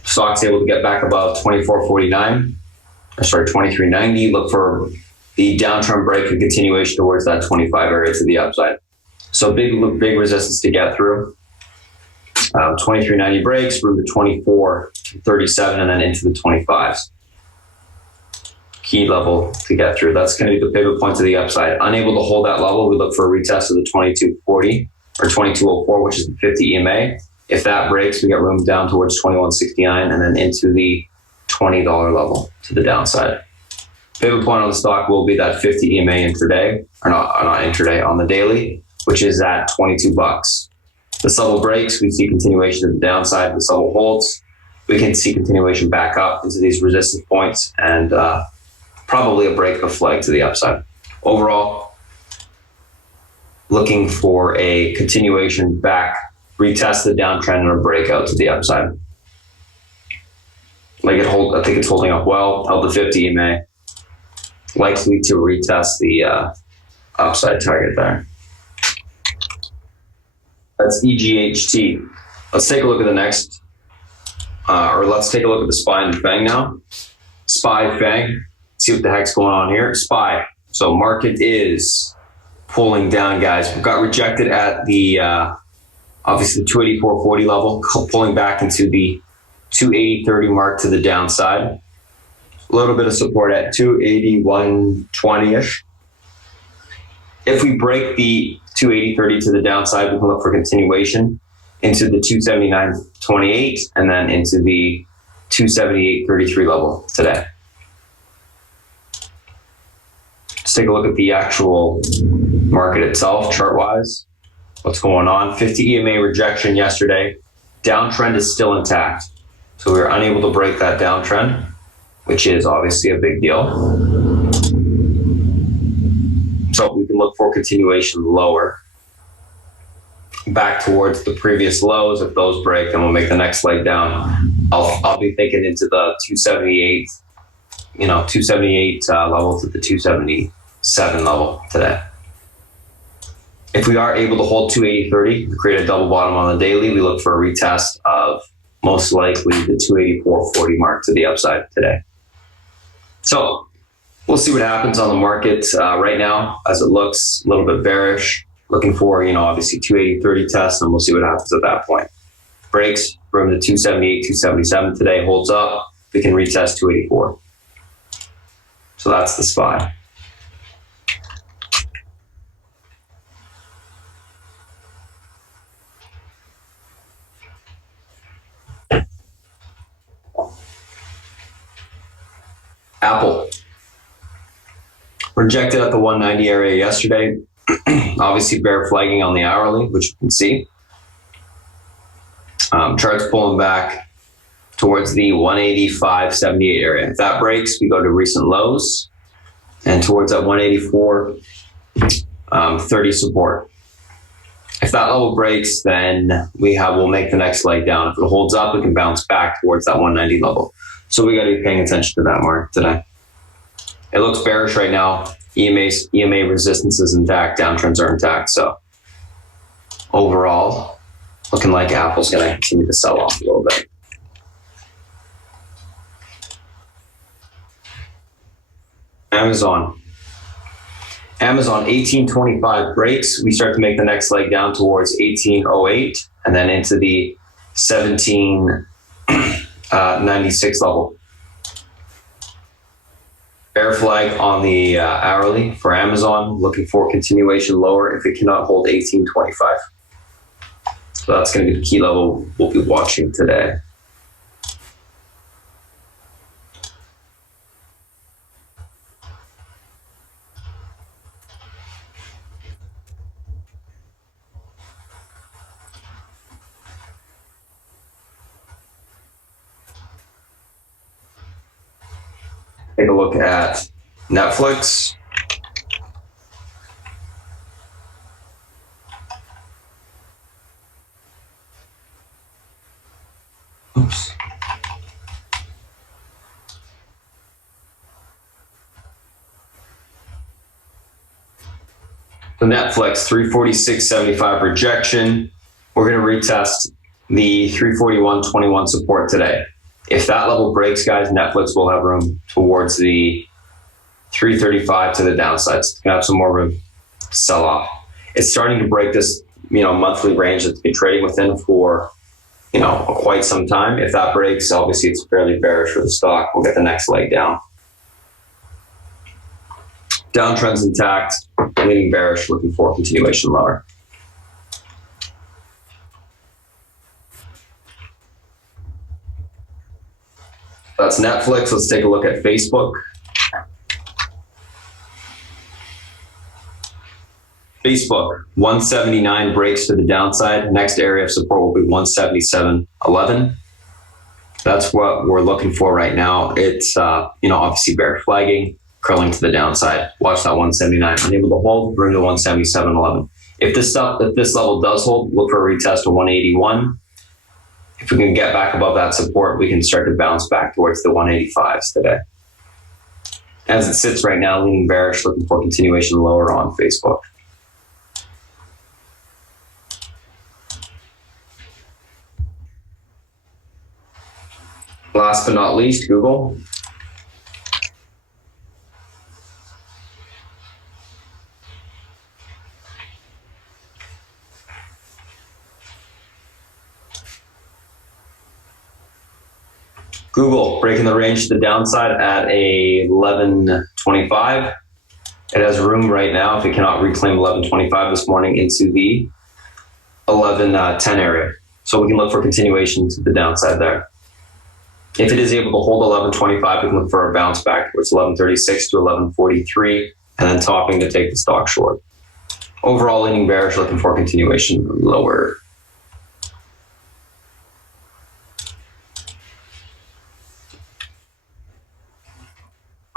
stock's able to get back above 2390, look for the downtrend break and continuation towards that 25 area to the upside. So big resistance to get through. 2390 breaks, room to 2437, and then into the 25s. Key level to get through. That's going to be the pivot point to the upside. Unable to hold that level, we look for a retest of the 2240 or 2204, which is the 50 EMA. If that breaks, we got room down towards 2169 and then into the $20 level to the downside. Pivot point on the stock will be that 50 EMA intraday, or not intraday, on the daily, which is at 22 bucks. This level breaks, we see continuation to the downside. This level holds, we can see continuation back up into these resistance points and probably a break of flag to the upside. Overall, looking for a continuation back, retest the downtrend and a breakout to the upside. I think it's holding up well. Held the 50 EMA. Likely to retest the upside target there. That's EGHT. Let's take a look at the next, let's take a look at the SPY and FANG now. SPY, FANG. See what the heck's going on here. SPY. So market is pulling down, guys. We got rejected at the, obviously, the 284.40 level, pulling back into the 280.30 mark to the downside. A little bit of support at 281.20-ish. If we break the 280.30 to the downside, we can look for continuation into the 279.28 and then into the 278.33 level today. Let's take a look at the actual market itself, chart-wise. What's going on? 50 EMA rejection yesterday. Downtrend is still intact. So we were unable to break that downtrend, which is obviously a big deal. So we can look for continuation lower, back towards the previous lows. If those break, then we'll make the next leg down. I'll be thinking into the 278, 278 level to the 277 level today. If we are able to hold 280.30, create a double bottom on the daily, we look for a retest of most likely the 284.40 mark to the upside today. So we'll see what happens on the market right now. As it looks a little bit bearish, looking for, obviously 280.30 test, and we'll see what happens at that point. Breaks from the 278, 277 today, holds up, we can retest 284. So that's the SPY. Apple. Rejected at the 190 area yesterday. Obviously bear flagging on the hourly, which you can see. Charts pulling back towards the 185.78 area. If that breaks, we go to recent lows and towards that 184.30 support. If that level breaks, then we'll make the next leg down. If it holds up, we can bounce back towards that 190 level. So we got to be paying attention to that mark today. It looks bearish right now. EMA resistance is intact. Downtrends are intact. So overall, looking like Apple's going to continue to sell off a little bit. Amazon 1825 breaks. We start to make the next leg down towards 1808 and then into the 1796 level. Bear flag on the hourly for Amazon, looking for continuation lower if it cannot hold 1825. So that's going to be the key level we'll be watching today. Take a look at Netflix. Oops. So Netflix, 346.75 rejection. We're going to retest the 341.21 support today. If that level breaks, guys, Netflix will have room towards the 335 to the downside. So it's going to have some more room to sell off. It's starting to break this, monthly range that's been trading within for, quite some time. If that breaks, obviously it's fairly bearish for the stock. We'll get the next leg down. Downtrend's intact, leaning bearish, looking for continuation lower. That's Netflix. Let's take a look at Facebook. Facebook, 179 breaks to the downside. Next area of support will be 177.11. That's what we're looking for right now. It's, obviously bear flagging, curling to the downside. Watch that 179. Unable to hold, bring to 177.11. If this level does hold, look for a retest of 181. If we can get back above that support, we can start to bounce back towards the 185s today. As it sits right now, leaning bearish, looking for continuation lower on Facebook. Last but not least, Google. Google breaking the range to the downside at a 11.25. It has room right now, if it cannot reclaim 11.25 this morning, into the 11.10 area. So we can look for continuation to the downside there. If it is able to hold 11.25, we can look for a bounce back towards 11.36 to 11.43, and then topping to take the stock short. Overall, leaning bearish, looking for continuation lower.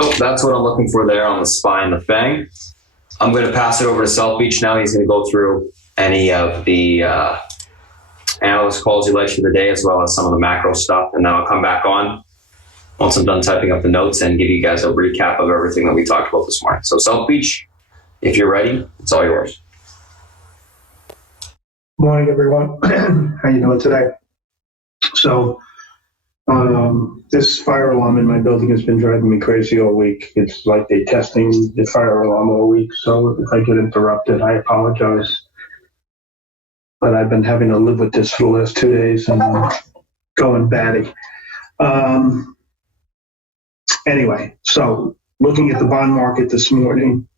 Oh, that's what I'm looking for there on the SPY and the FANG. I'm going to pass it over to South Beach now. He's going to go through any of the analyst calls he likes for the day, as well as some of the macro stuff. And then I'll come back on once I'm done typing up the notes and give you guys a recap of everything that we talked about this morning. So South Beach, if you're ready, it's all yours. Morning, everyone. How you doing today? So, this fire alarm in my building has been driving me crazy all week. It's like they're testing the fire alarm all week. So if I get interrupted, I apologize. But I've been having to live with this for the last 2 days and going batty. Anyway, so looking at the bond market this morning,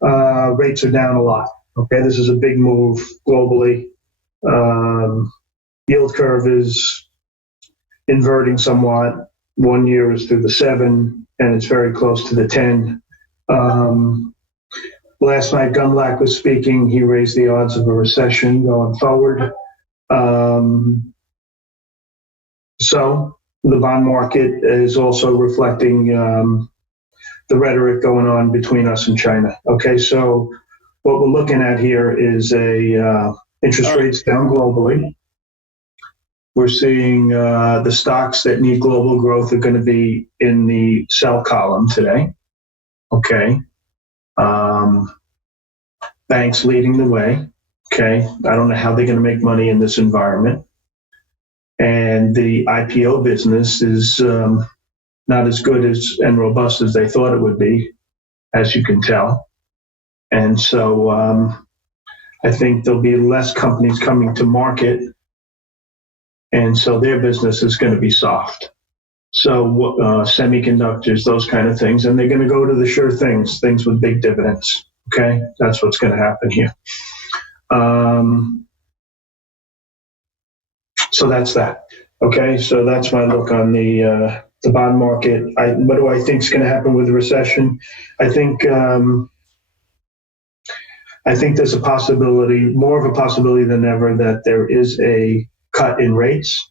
rates are down a lot. Okay, this is a big move globally. Yield curve is inverting somewhat. 1 year is through the 7, and it's very close to the 10. Last night, Gundlach was speaking. He raised the odds of a recession going forward. So the bond market is also reflecting the rhetoric going on between us and China. Okay, so what we're looking at here is interest rates down globally. We're seeing the stocks that need global growth are going to be in the sell column today. Okay. Banks leading the way. Okay. I don't know how they're going to make money in this environment. And the IPO business is not as good and robust as they thought it would be, as you can tell. And so I think there'll be less companies coming to market. And so their business is going to be soft. So semiconductors, those kind of things, and they're going to go to the sure things with big dividends. Okay, that's what's going to happen here. So that's that. Okay, so that's my look on the bond market. What do I think is going to happen with the recession? I think there's a possibility, more of a possibility than ever, that there is a cut in rates,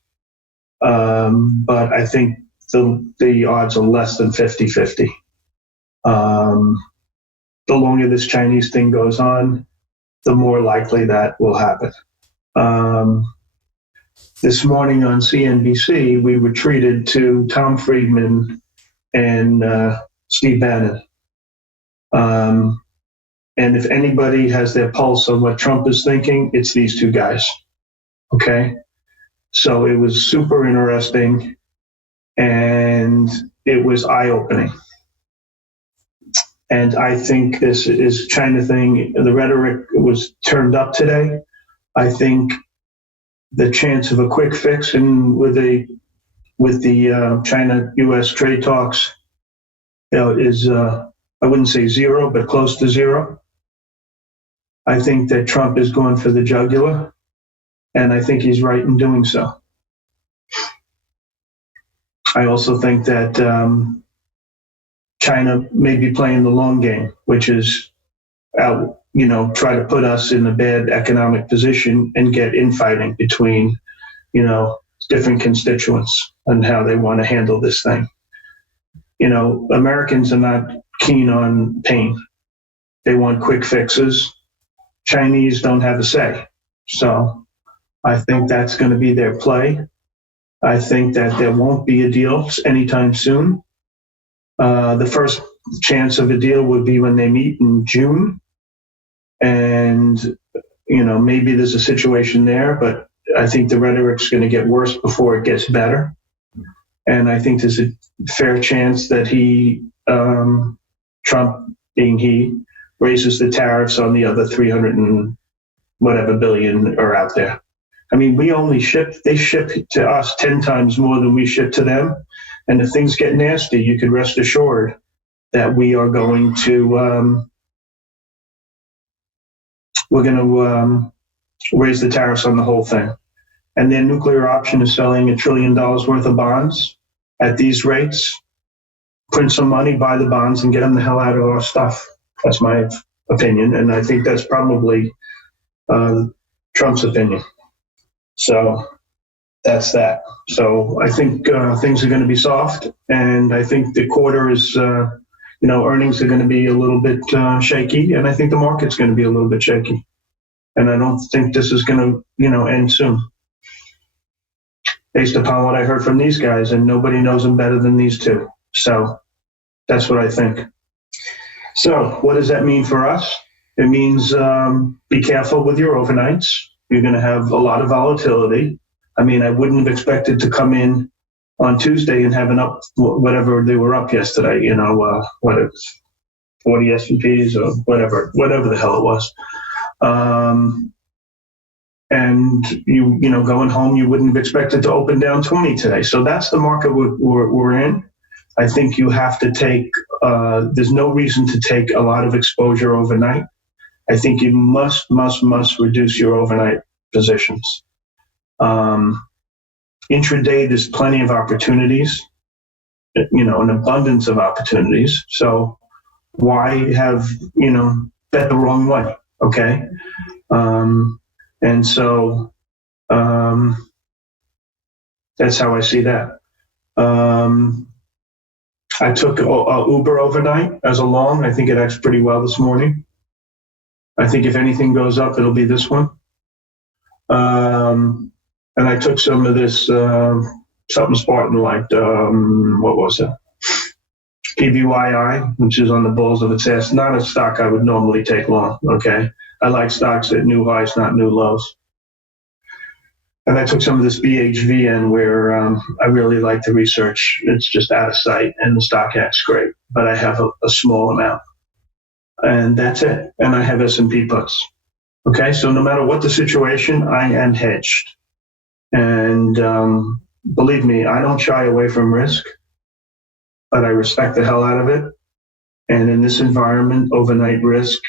but I think the odds are less than 50-50. The longer this Chinese thing goes on, the more likely that will happen. This morning on CNBC, we were treated to Tom Friedman and Steve Bannon. And if anybody has their pulse on what Trump is thinking, it's these two guys. Okay? So it was super interesting, and it was eye-opening. And I think this is China thing. The rhetoric was turned up today. I think the chance of a quick fix and with the China-U.S. trade talks, is I wouldn't say zero, but close to zero. I think that Trump is going for the jugular, and I think he's right in doing so. I also think that China may be playing the long game, which is, try to put us in a bad economic position and get infighting between, different constituents and how they want to handle this thing. Americans are not keen on pain. They want quick fixes. Chinese don't have a say. So I think that's going to be their play. I think that there won't be a deal anytime soon. The first chance of a deal would be when they meet in June. And, maybe there's a situation there, but I think the rhetoric's going to get worse before it gets better. And I think there's a fair chance that Trump being he, raises the tariffs on the other 300 and whatever billion are out there. I mean, they ship to us 10 times more than we ship to them. And if things get nasty, you could rest assured that we are going to, raise the tariffs on the whole thing. And their nuclear option is selling $1 trillion worth of bonds at these rates. Print some money, buy the bonds, and get them the hell out of our stuff. That's my opinion, and I think that's probably Trump's opinion. So that's that. So I think things are going to be soft, and I think the quarter is, earnings are going to be a little bit shaky, and I think the market's going to be a little bit shaky. And I don't think this is going to, end soon, based upon what I heard from these guys, and nobody knows them better than these two. So that's what I think. So what does that mean for us? It means be careful with your overnights. You're going to have a lot of volatility. I mean, I wouldn't have expected to come in on Tuesday and have an up, whatever they were up yesterday, what it was, 40 S&Ps or whatever the hell it was. And going home, you wouldn't have expected to open down 20 today. So that's the market we're in. I think you have to take, there's no reason to take a lot of exposure overnight. I think you must reduce your overnight positions. Intraday, there's plenty of opportunities, an abundance of opportunities. So why have, bet the wrong way? Okay. And so that's how I see that. I took Uber overnight as a long. I think it acts pretty well this morning. I think if anything goes up, it'll be this one. And I took some of this, something Spartan like, what was it? PBYI, which is on the balls of its ass. Not a stock I would normally take long, okay? I like stocks at new highs, not new lows. And I took some of this BHVN where I really like the research. It's just out of sight, and the stock acts great. But I have a small amount. And that's it. And I have S&P puts. Okay, so no matter what the situation, I am hedged. And believe me, I don't shy away from risk, but I respect the hell out of it. And in this environment, overnight risk,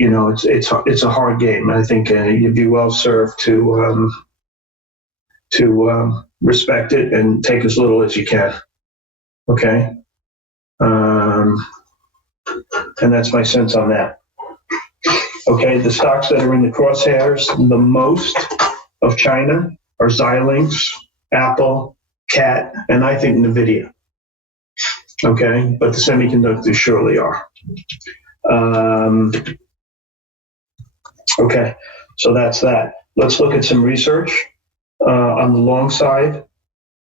it's a hard game. I think you'd be well served to respect it and take as little as you can. Okay, and that's my sense on that. Okay, the stocks that are in the crosshairs the most of China are Xilinx, Apple, Cat, and I think NVIDIA. Okay, but the semiconductors surely are. Okay, so that's that. Let's look at some research. On the long side,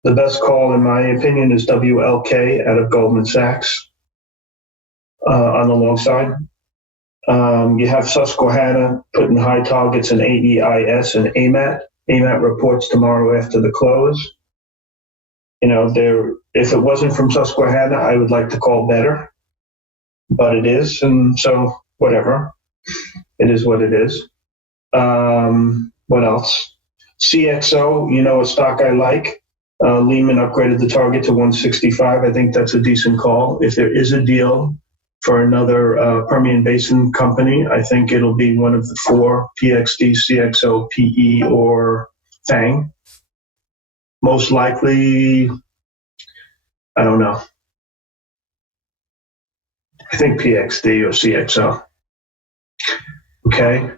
the best call, in my opinion, is WLK out of Goldman Sachs on the long side. You have Susquehanna putting high targets in AEIS and AMAT. AMAT reports tomorrow after the close. If it wasn't from Susquehanna, I would like to call better, but it is, and so whatever. It is what it is. What else? CXO, a stock I like. Lehman upgraded the target to 165. I think that's a decent call. If there is a deal for another Permian Basin company, I think it'll be one of the four: PXD, CXO, PE, or FANG. Most likely, I don't know. I think PXD or CXO. Okay.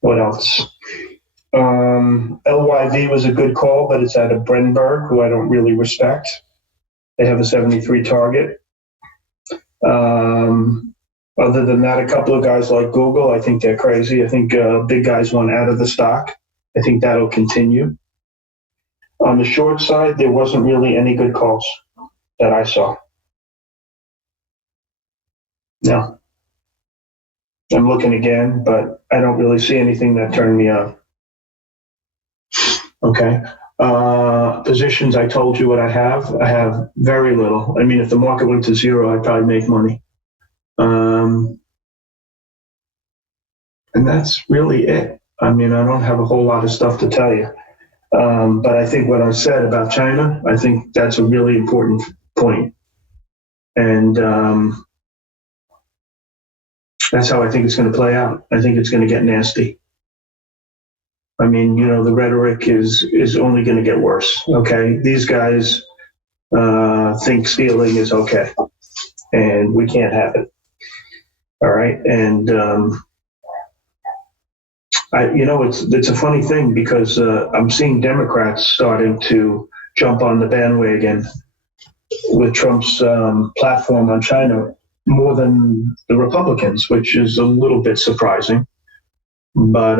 What else? LYV was a good call, but it's out of Brenberg, who I don't really respect. They have a 73 target. Other than that, a couple of guys like Google, I think they're crazy. I think big guys want out of the stock. I think that'll continue. On the short side, there wasn't really any good calls that I saw. No. I'm looking again, but I don't really see anything that turned me on. Okay. Positions, I told you what I have. I have very little. I mean, if the market went to zero, I'd probably make money. And that's really it. I mean, I don't have a whole lot of stuff to tell you. But I think what I said about China, I think that's a really important point. And that's how I think it's going to play out. I think it's going to get nasty. I mean, the rhetoric is only going to get worse. Okay, these guys think stealing is okay, and we can't have it. All right, and it's a funny thing because I'm seeing Democrats starting to jump on the bandwagon with Trump's platform on China more than the Republicans, which is a little bit surprising. But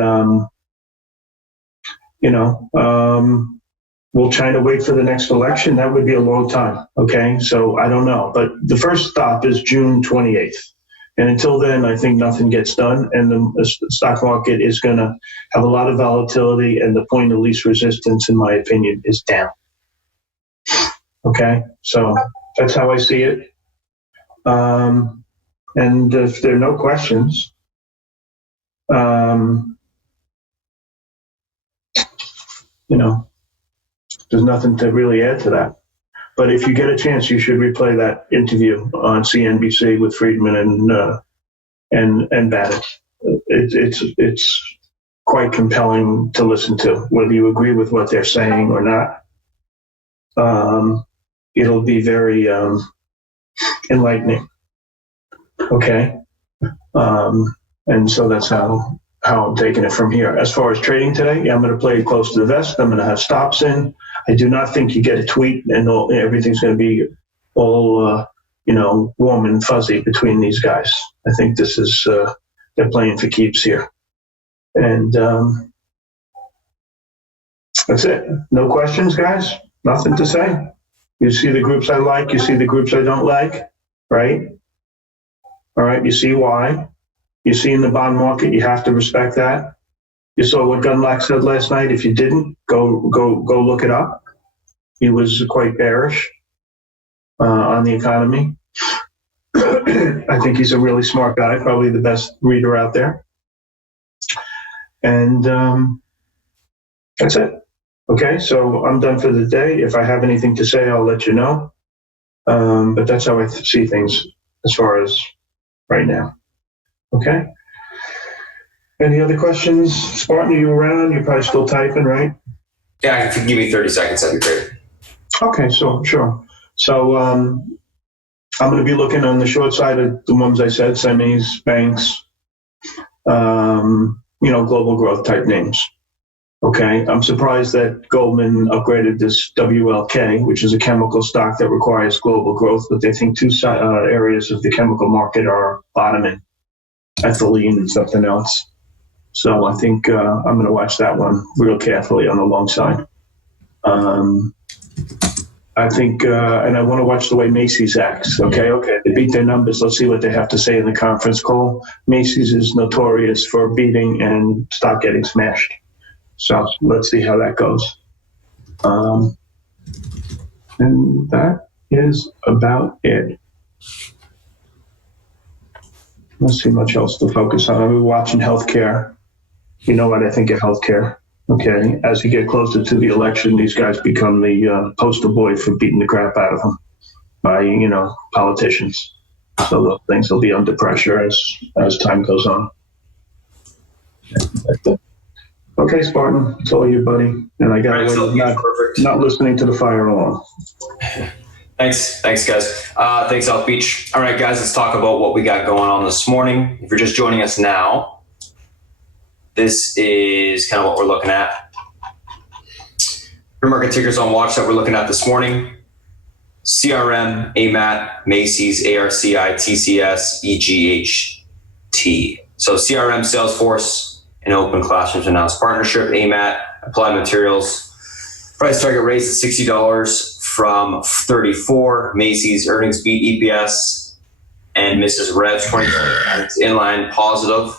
will China wait for the next election? That would be a long time. Okay, so I don't know. But the first stop is June 28th. And until then, I think nothing gets done. And the stock market is going to have a lot of volatility. And the point of least resistance, in my opinion, is down. Okay, so that's how I see it. And if there are no questions, there's nothing to really add to that. But if you get a chance, you should replay that interview on CNBC with Friedman and Bannon. It's quite compelling to listen to, whether you agree with what they're saying or not. It'll be very enlightening. Okay, and so that's how I'm taking it from here. As far as trading today, I'm going to play it close to the vest. I'm going to have stops in. I do not think you get a tweet and everything's going to be all warm and fuzzy between these guys. I think this is they're playing for keeps here, and that's it. No questions, guys. Nothing to say. You see the groups I like. You see the groups I don't like. Right? All right. You see why. You see in the bond market, you have to respect that. You saw what Gunlack said last night. If you didn't, go look it up. He was quite bearish on the economy. I think he's a really smart guy, probably the best reader out there. And that's it. Okay, so I'm done for the day. If I have anything to say, I'll let you know. But that's how I see things as far as right now. Okay. Any other questions? Spartan, are you around? You're probably still typing, right? Yeah, if you give me 30 seconds, that'd be great. Okay, so sure. So I'm going to be looking on the short side of the ones I said, semis, banks, global growth type names. Okay, I'm surprised that Goldman upgraded this WLK, which is a chemical stock that requires global growth, but they think two areas of the chemical market are bottoming, ethylene and something else. So I think I'm going to watch that one real carefully on the long side. I think, and I want to watch the way Macy's acts. Okay, they beat their numbers. Let's see what they have to say in the conference call. Macy's is notorious for beating and stock getting smashed. So let's see how that goes. And that is about it. Let's see much else to focus on. I'll be watching healthcare. You know what I think of healthcare. Okay, as you get closer to the election, these guys become the poster boy for beating the crap out of them by, politicians. So those things will be under pressure as time goes on. Okay, Spartan, it's all you, buddy. And I got not listening to the fire alarm. Thanks, guys. Thanks, South Beach. All right, guys, let's talk about what we got going on this morning. If you're just joining us now, this is kind of what we're looking at. Pre-market tickers on watch that we're looking at this morning. CRM, AMAT, Macy's, ARCI, TCS, EGHT. So CRM, Salesforce, and Open Classrooms announced partnership. AMAT, Applied Materials. Price target raised at $60 from $34. Macy's earnings beat EPS and misses revs 20%. It's inline positive.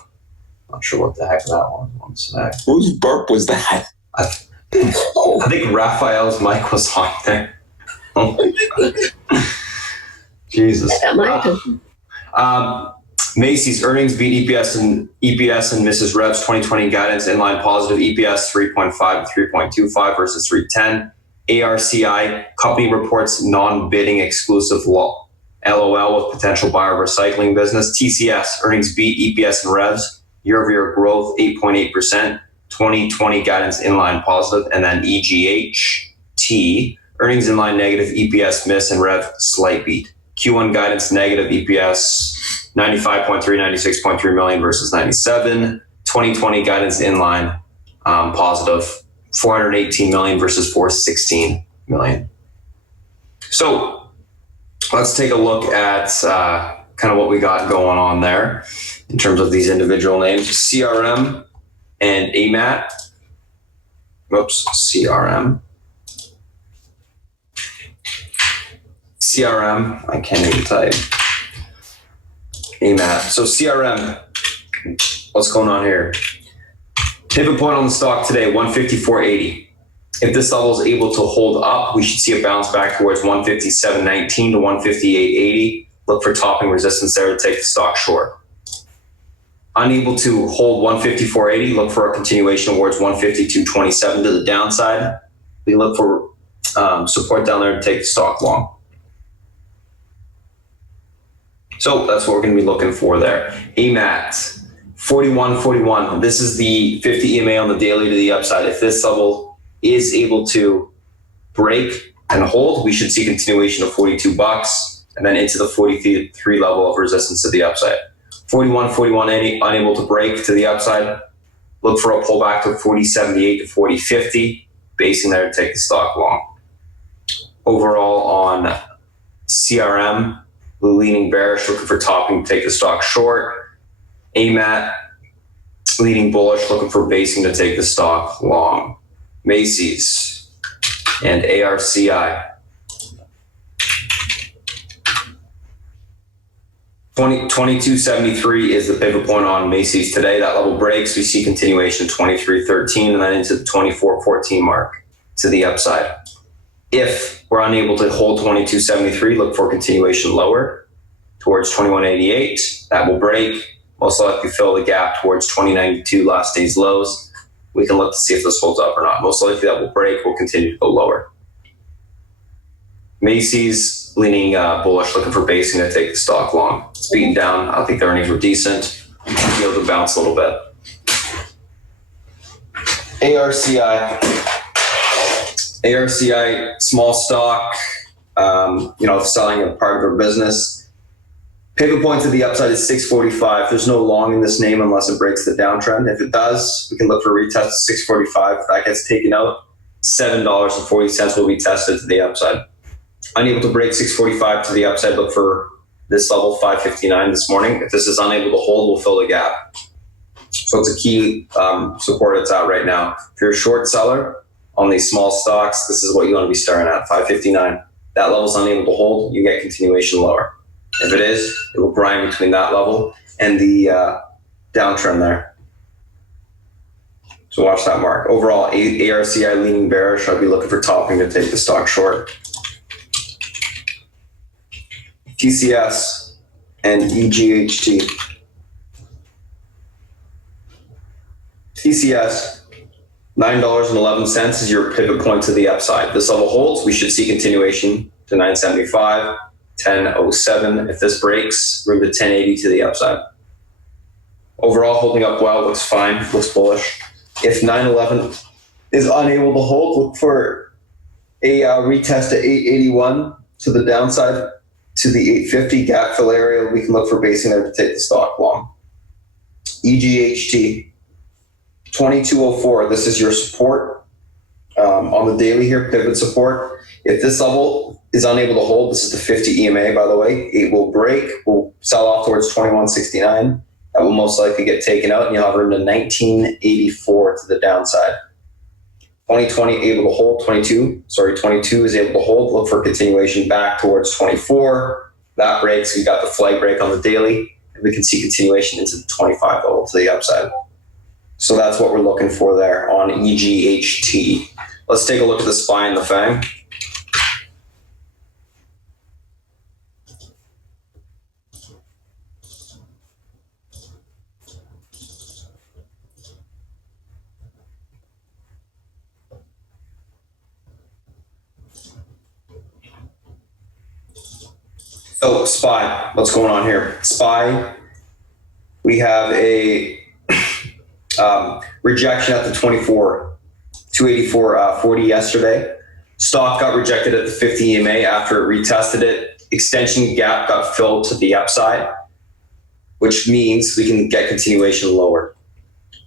Not sure what the heck that one was. Whose burp was that? I think Raphael's mic was on there. Oh my God. Jesus. Macy's earnings beat EPS and Mrs. Rev's 2020 guidance in line positive. EPS 3.5 to 3.25 versus 310. ARCI company reports non-bidding exclusive law. LOL with potential buyer recycling business. TCS earnings beat EPS and Revs. Year-over-year growth 8.8%. 2020 guidance in line positive. And then EGHT earnings in line negative. EPS miss and Rev slight beat. Q1 guidance negative. EPS 95.3, 96.3 million versus 97. 2020 guidance in line positive. 418 million versus 416 million. So let's take a look at kind of what we got going on there in terms of these individual names. CRM and AMAT. CRM. I can't even type. AMAT. So CRM, what's going on here? Pivot point on the stock today, 154.80. If this level is able to hold up, we should see a bounce back towards 157.19 to 158.80. Look for topping resistance there to take the stock short. Unable to hold 154.80, look for a continuation towards 152.27 to the downside. We look for support down there to take the stock long. So that's what we're going to be looking for there. AMAT, 41.41. This is the 50 EMA on the daily to the upside. If this level is able to break and hold, we should see continuation of $42 and then into the 43 level of resistance to the upside. 41.80, unable to break to the upside. Look for a pullback to 40.78 to 40.50, basing there to take the stock long. Overall on CRM, leaning bearish, looking for topping to take the stock short. AMAT, leaning bullish, looking for basing to take the stock long. Macy's and ARCI. 22.73 is the pivot point on Macy's today. That level breaks, we see continuation 23.13 and then into the 24.14 mark to the upside. If we're unable to hold 22.73, look for continuation lower towards 21.88. That will break, most likely fill the gap towards 20.92 last day's lows. We can look to see if this holds up or not. Most likely that will break, will continue to go lower. Macy's leaning bullish, looking for basing to take the stock long. It's beaten down. I think the earnings were decent. Be able to bounce a little bit. ARCI, small stock, selling a part of their business. Pivot point to the upside is 645. There's no long in this name unless it breaks the downtrend. If it does, we can look for a retest of 645. If that gets taken out, $7.40 will be tested to the upside. Unable to break 645 to the upside, look for this level, 559 this morning. If this is unable to hold, we'll fill the gap. So it's a key support it's at right now. If you're a short seller on these small stocks, this is what you want to be staring at, 559. That level's unable to hold, you get continuation lower. If it is, it will grind between that level and the downtrend there. So watch that mark. Overall, ARCI leaning bearish. I'll be looking for topping to take the stock short. TCS and EGHT. TCS, $9.11 is your pivot point to the upside. This level holds, we should see continuation to 975, 1007. If this breaks, room to 1080 to the upside. Overall, holding up well, looks fine, looks bullish. If 911 is unable to hold, look for a retest at 881 to the downside to the 850 gap fill area. We can look for basing there to take the stock long. EGHT, 2204. This is your support on the daily here, pivot support. If this level is unable to hold, this is the 50 EMA, by the way, it will break, will sell off towards 2169. That will most likely get taken out and you'll have room to 1984 to the downside. 2020 able to hold, 22 is able to hold. Look for continuation back towards 24. That breaks, we got the flag break on the daily, and we can see continuation into the 25 level to the upside. So that's what we're looking for there on EGHT. Let's take a look at the SPY and the FANG. So SPY, what's going on here? SPY, we have a rejection at the 284.40 yesterday. Stock got rejected at the 50 EMA after it retested it. Extension gap got filled to the upside, which means we can get continuation lower.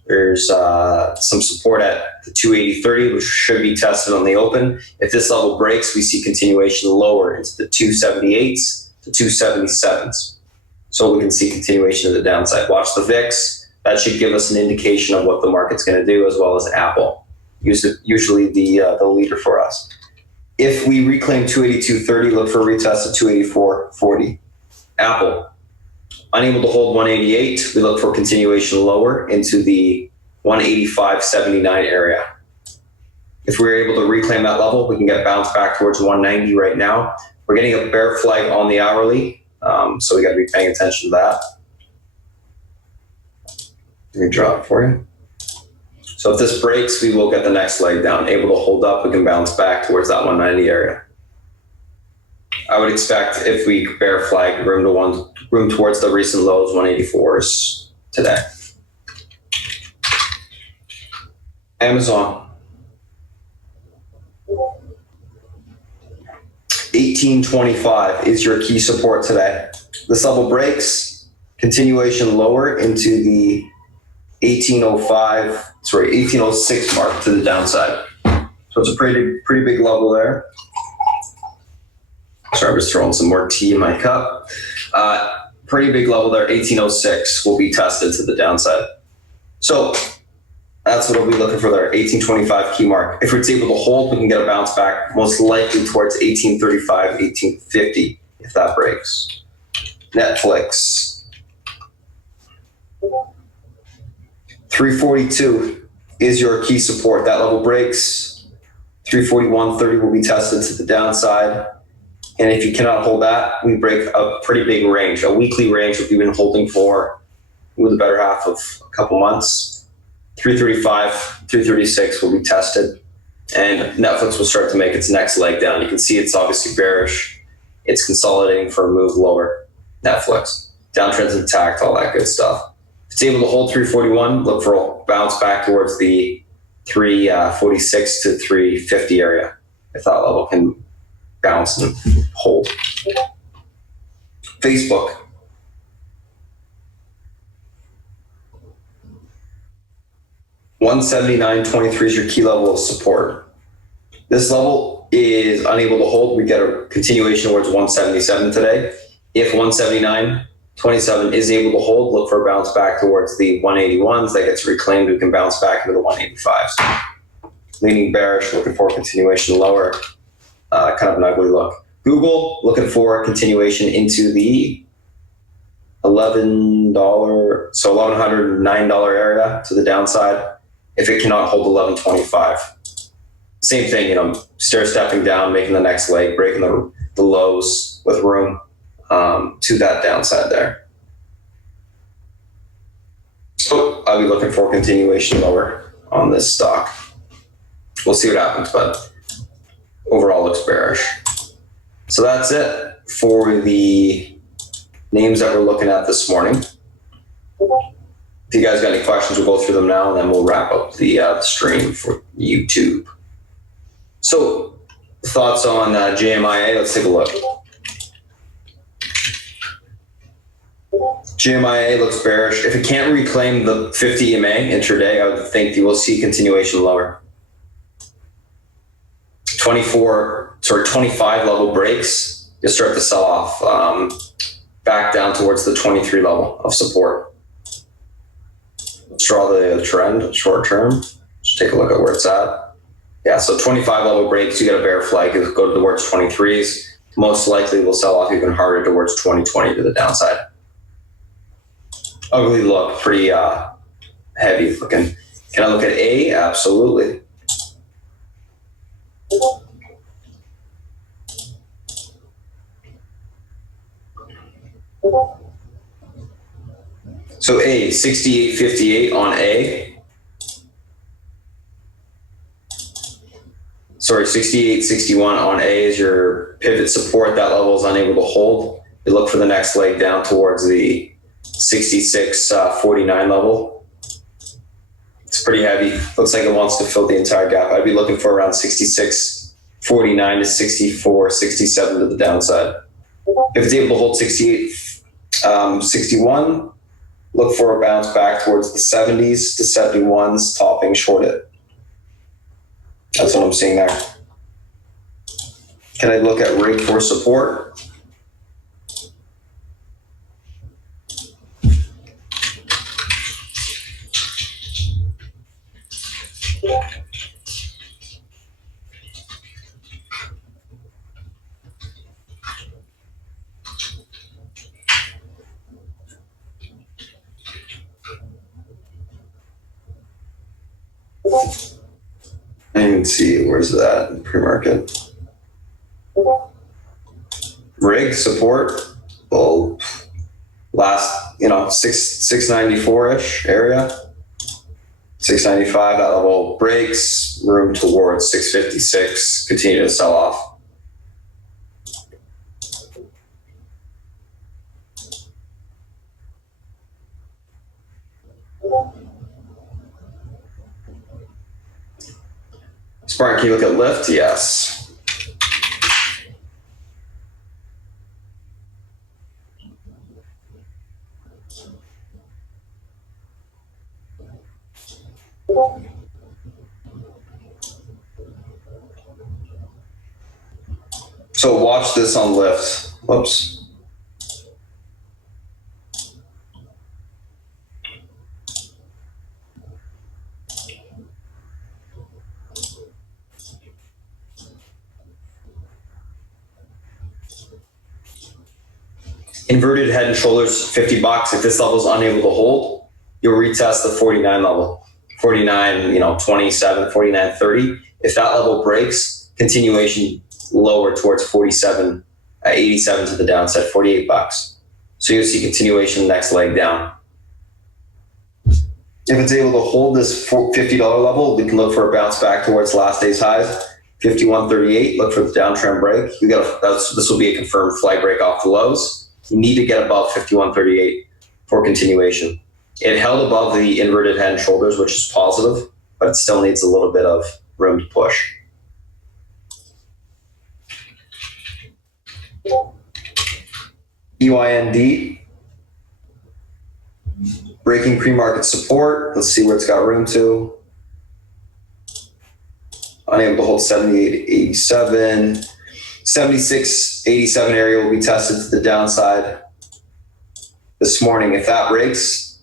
There's some support at the 280.30, which should be tested on the open. If this level breaks, we see continuation lower into the 278s to 277s. So we can see continuation of the downside. Watch the VIX. That should give us an indication of what the market's going to do, as well as Apple, usually the leader for us. If we reclaim 282.30, look for a retest at 284.40. Apple, unable to hold 188, we look for continuation lower into the 185.79 area. If we're able to reclaim that level, we can get bounced back towards 190 right now. We're getting a bear flag on the hourly, so we got to be paying attention to that. Let me draw it for you. So if this breaks, we will get the next leg down. Able to hold up, we can bounce back towards that 190 area. I would expect if we bear flag room towards the recent lows, 184s today. Amazon, 1825 is your key support today. This level breaks, continuation lower into the 1806 mark to the downside. So it's a pretty big level there. Sorry, I'm just throwing some more tea in my cup. Pretty big level there, 1806 will be tested to the downside. So that's what we'll be looking for there, 1825 key mark. If it's able to hold, we can get a bounce back, most likely towards 1835, 1850, if that breaks. Netflix, 342 is your key support. That level breaks, 341.30 will be tested to the downside. And if you cannot hold that, we break a pretty big range, a weekly range that we've been holding for the better half of a couple months. 335, 336 will be tested, and Netflix will start to make its next leg down. You can see it's obviously bearish. It's consolidating for a move lower. Netflix, downtrends intact, all that good stuff. If it's able to hold 341, look for a bounce back towards the 346 to 350 area. If that level can bounce and hold. Facebook, $179.23 is your key level of support. This level is unable to hold. We get a continuation towards 177 today. If 179.27 is able to hold, look for a bounce back towards the 181s. That gets reclaimed. We can bounce back into the 185s. Leaning bearish, looking for a continuation lower. Kind of an ugly look. Google, looking for a continuation into the $11, so $1,109 area to the downside. If it cannot hold 1125, same thing, stair stepping down, making the next leg, breaking the lows with room to that downside there. So I'll be looking for continuation lower on this stock. We'll see what happens, but overall looks bearish. So that's it for the names that we're looking at this morning. If you guys got any questions, we'll go through them now, and then we'll wrap up the stream for YouTube. So thoughts on JMIA? Let's take a look. JMIA looks bearish. If it can't reclaim the 50 EMA intraday, I would think you will see continuation lower. 25 level breaks, you'll start to sell off back down towards the 23 level of support. Let's draw the trend short term. Just take a look at where it's at. Yeah, so 25 level breaks, you get a bear flag, you go towards 23s. Most likely will sell off even harder towards 2020 to the downside. Ugly look, pretty heavy looking. Can I look at A? Absolutely. So A, 68.58 on A. Sorry, 68.61 on A is your pivot support. That level is unable to hold. You look for the next leg down towards the 66.49 level. It's pretty heavy. Looks like it wants to fill the entire gap. I'd be looking for around 66.49 to 64.67 to the downside. If it's able to hold 68.61, look for a bounce back towards the 70s to 71s, topping short it. That's what I'm seeing there. Can I look at rig for support? And see, where's that in pre-market? Rig support, well, last, 694-ish area. 695, that level breaks, room towards 656, continue to sell off. Spartan, can you look at lift? Yes. So watch this on lift. Whoops. Inverted head and shoulders, $50. If this level is unable to hold, you'll retest the 49 level. 49, 27, 49, 30. If that level breaks, continuation lower towards 47, 87 to the downside, $48. So you'll see continuation next leg down. If it's able to hold this $50 level, we can look for a bounce back towards last day's highs. 51.38, look for the downtrend break. This will be a confirmed flag break off the lows. You need to get above 51.38 for continuation. It held above the inverted head and shoulders, which is positive, but it still needs a little bit of room to push. EYND, breaking pre-market support. Let's see where it's got room to. Unable to hold 78.87. 76.87 area will be tested to the downside this morning. If that breaks,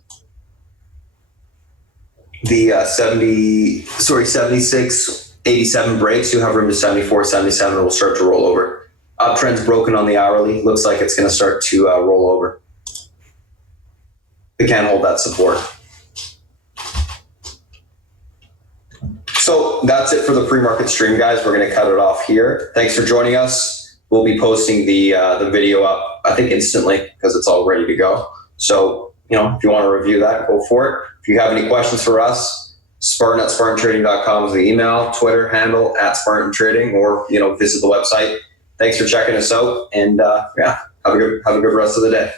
the 76.87 breaks, you have room to 74.77 and will start to roll over. Uptrend's broken on the hourly. Looks like it's going to start to roll over. We can't hold that support. So that's it for the pre-market stream, guys. We're going to cut it off here. Thanks for joining us. We'll be posting the video up, I think, instantly because it's all ready to go. So, if you want to review that, go for it. If you have any questions for us, Spartan at SpartanTrading.com is the email, Twitter handle at Spartan Trading, or visit the website. Thanks for checking us out, and have a good rest of the day.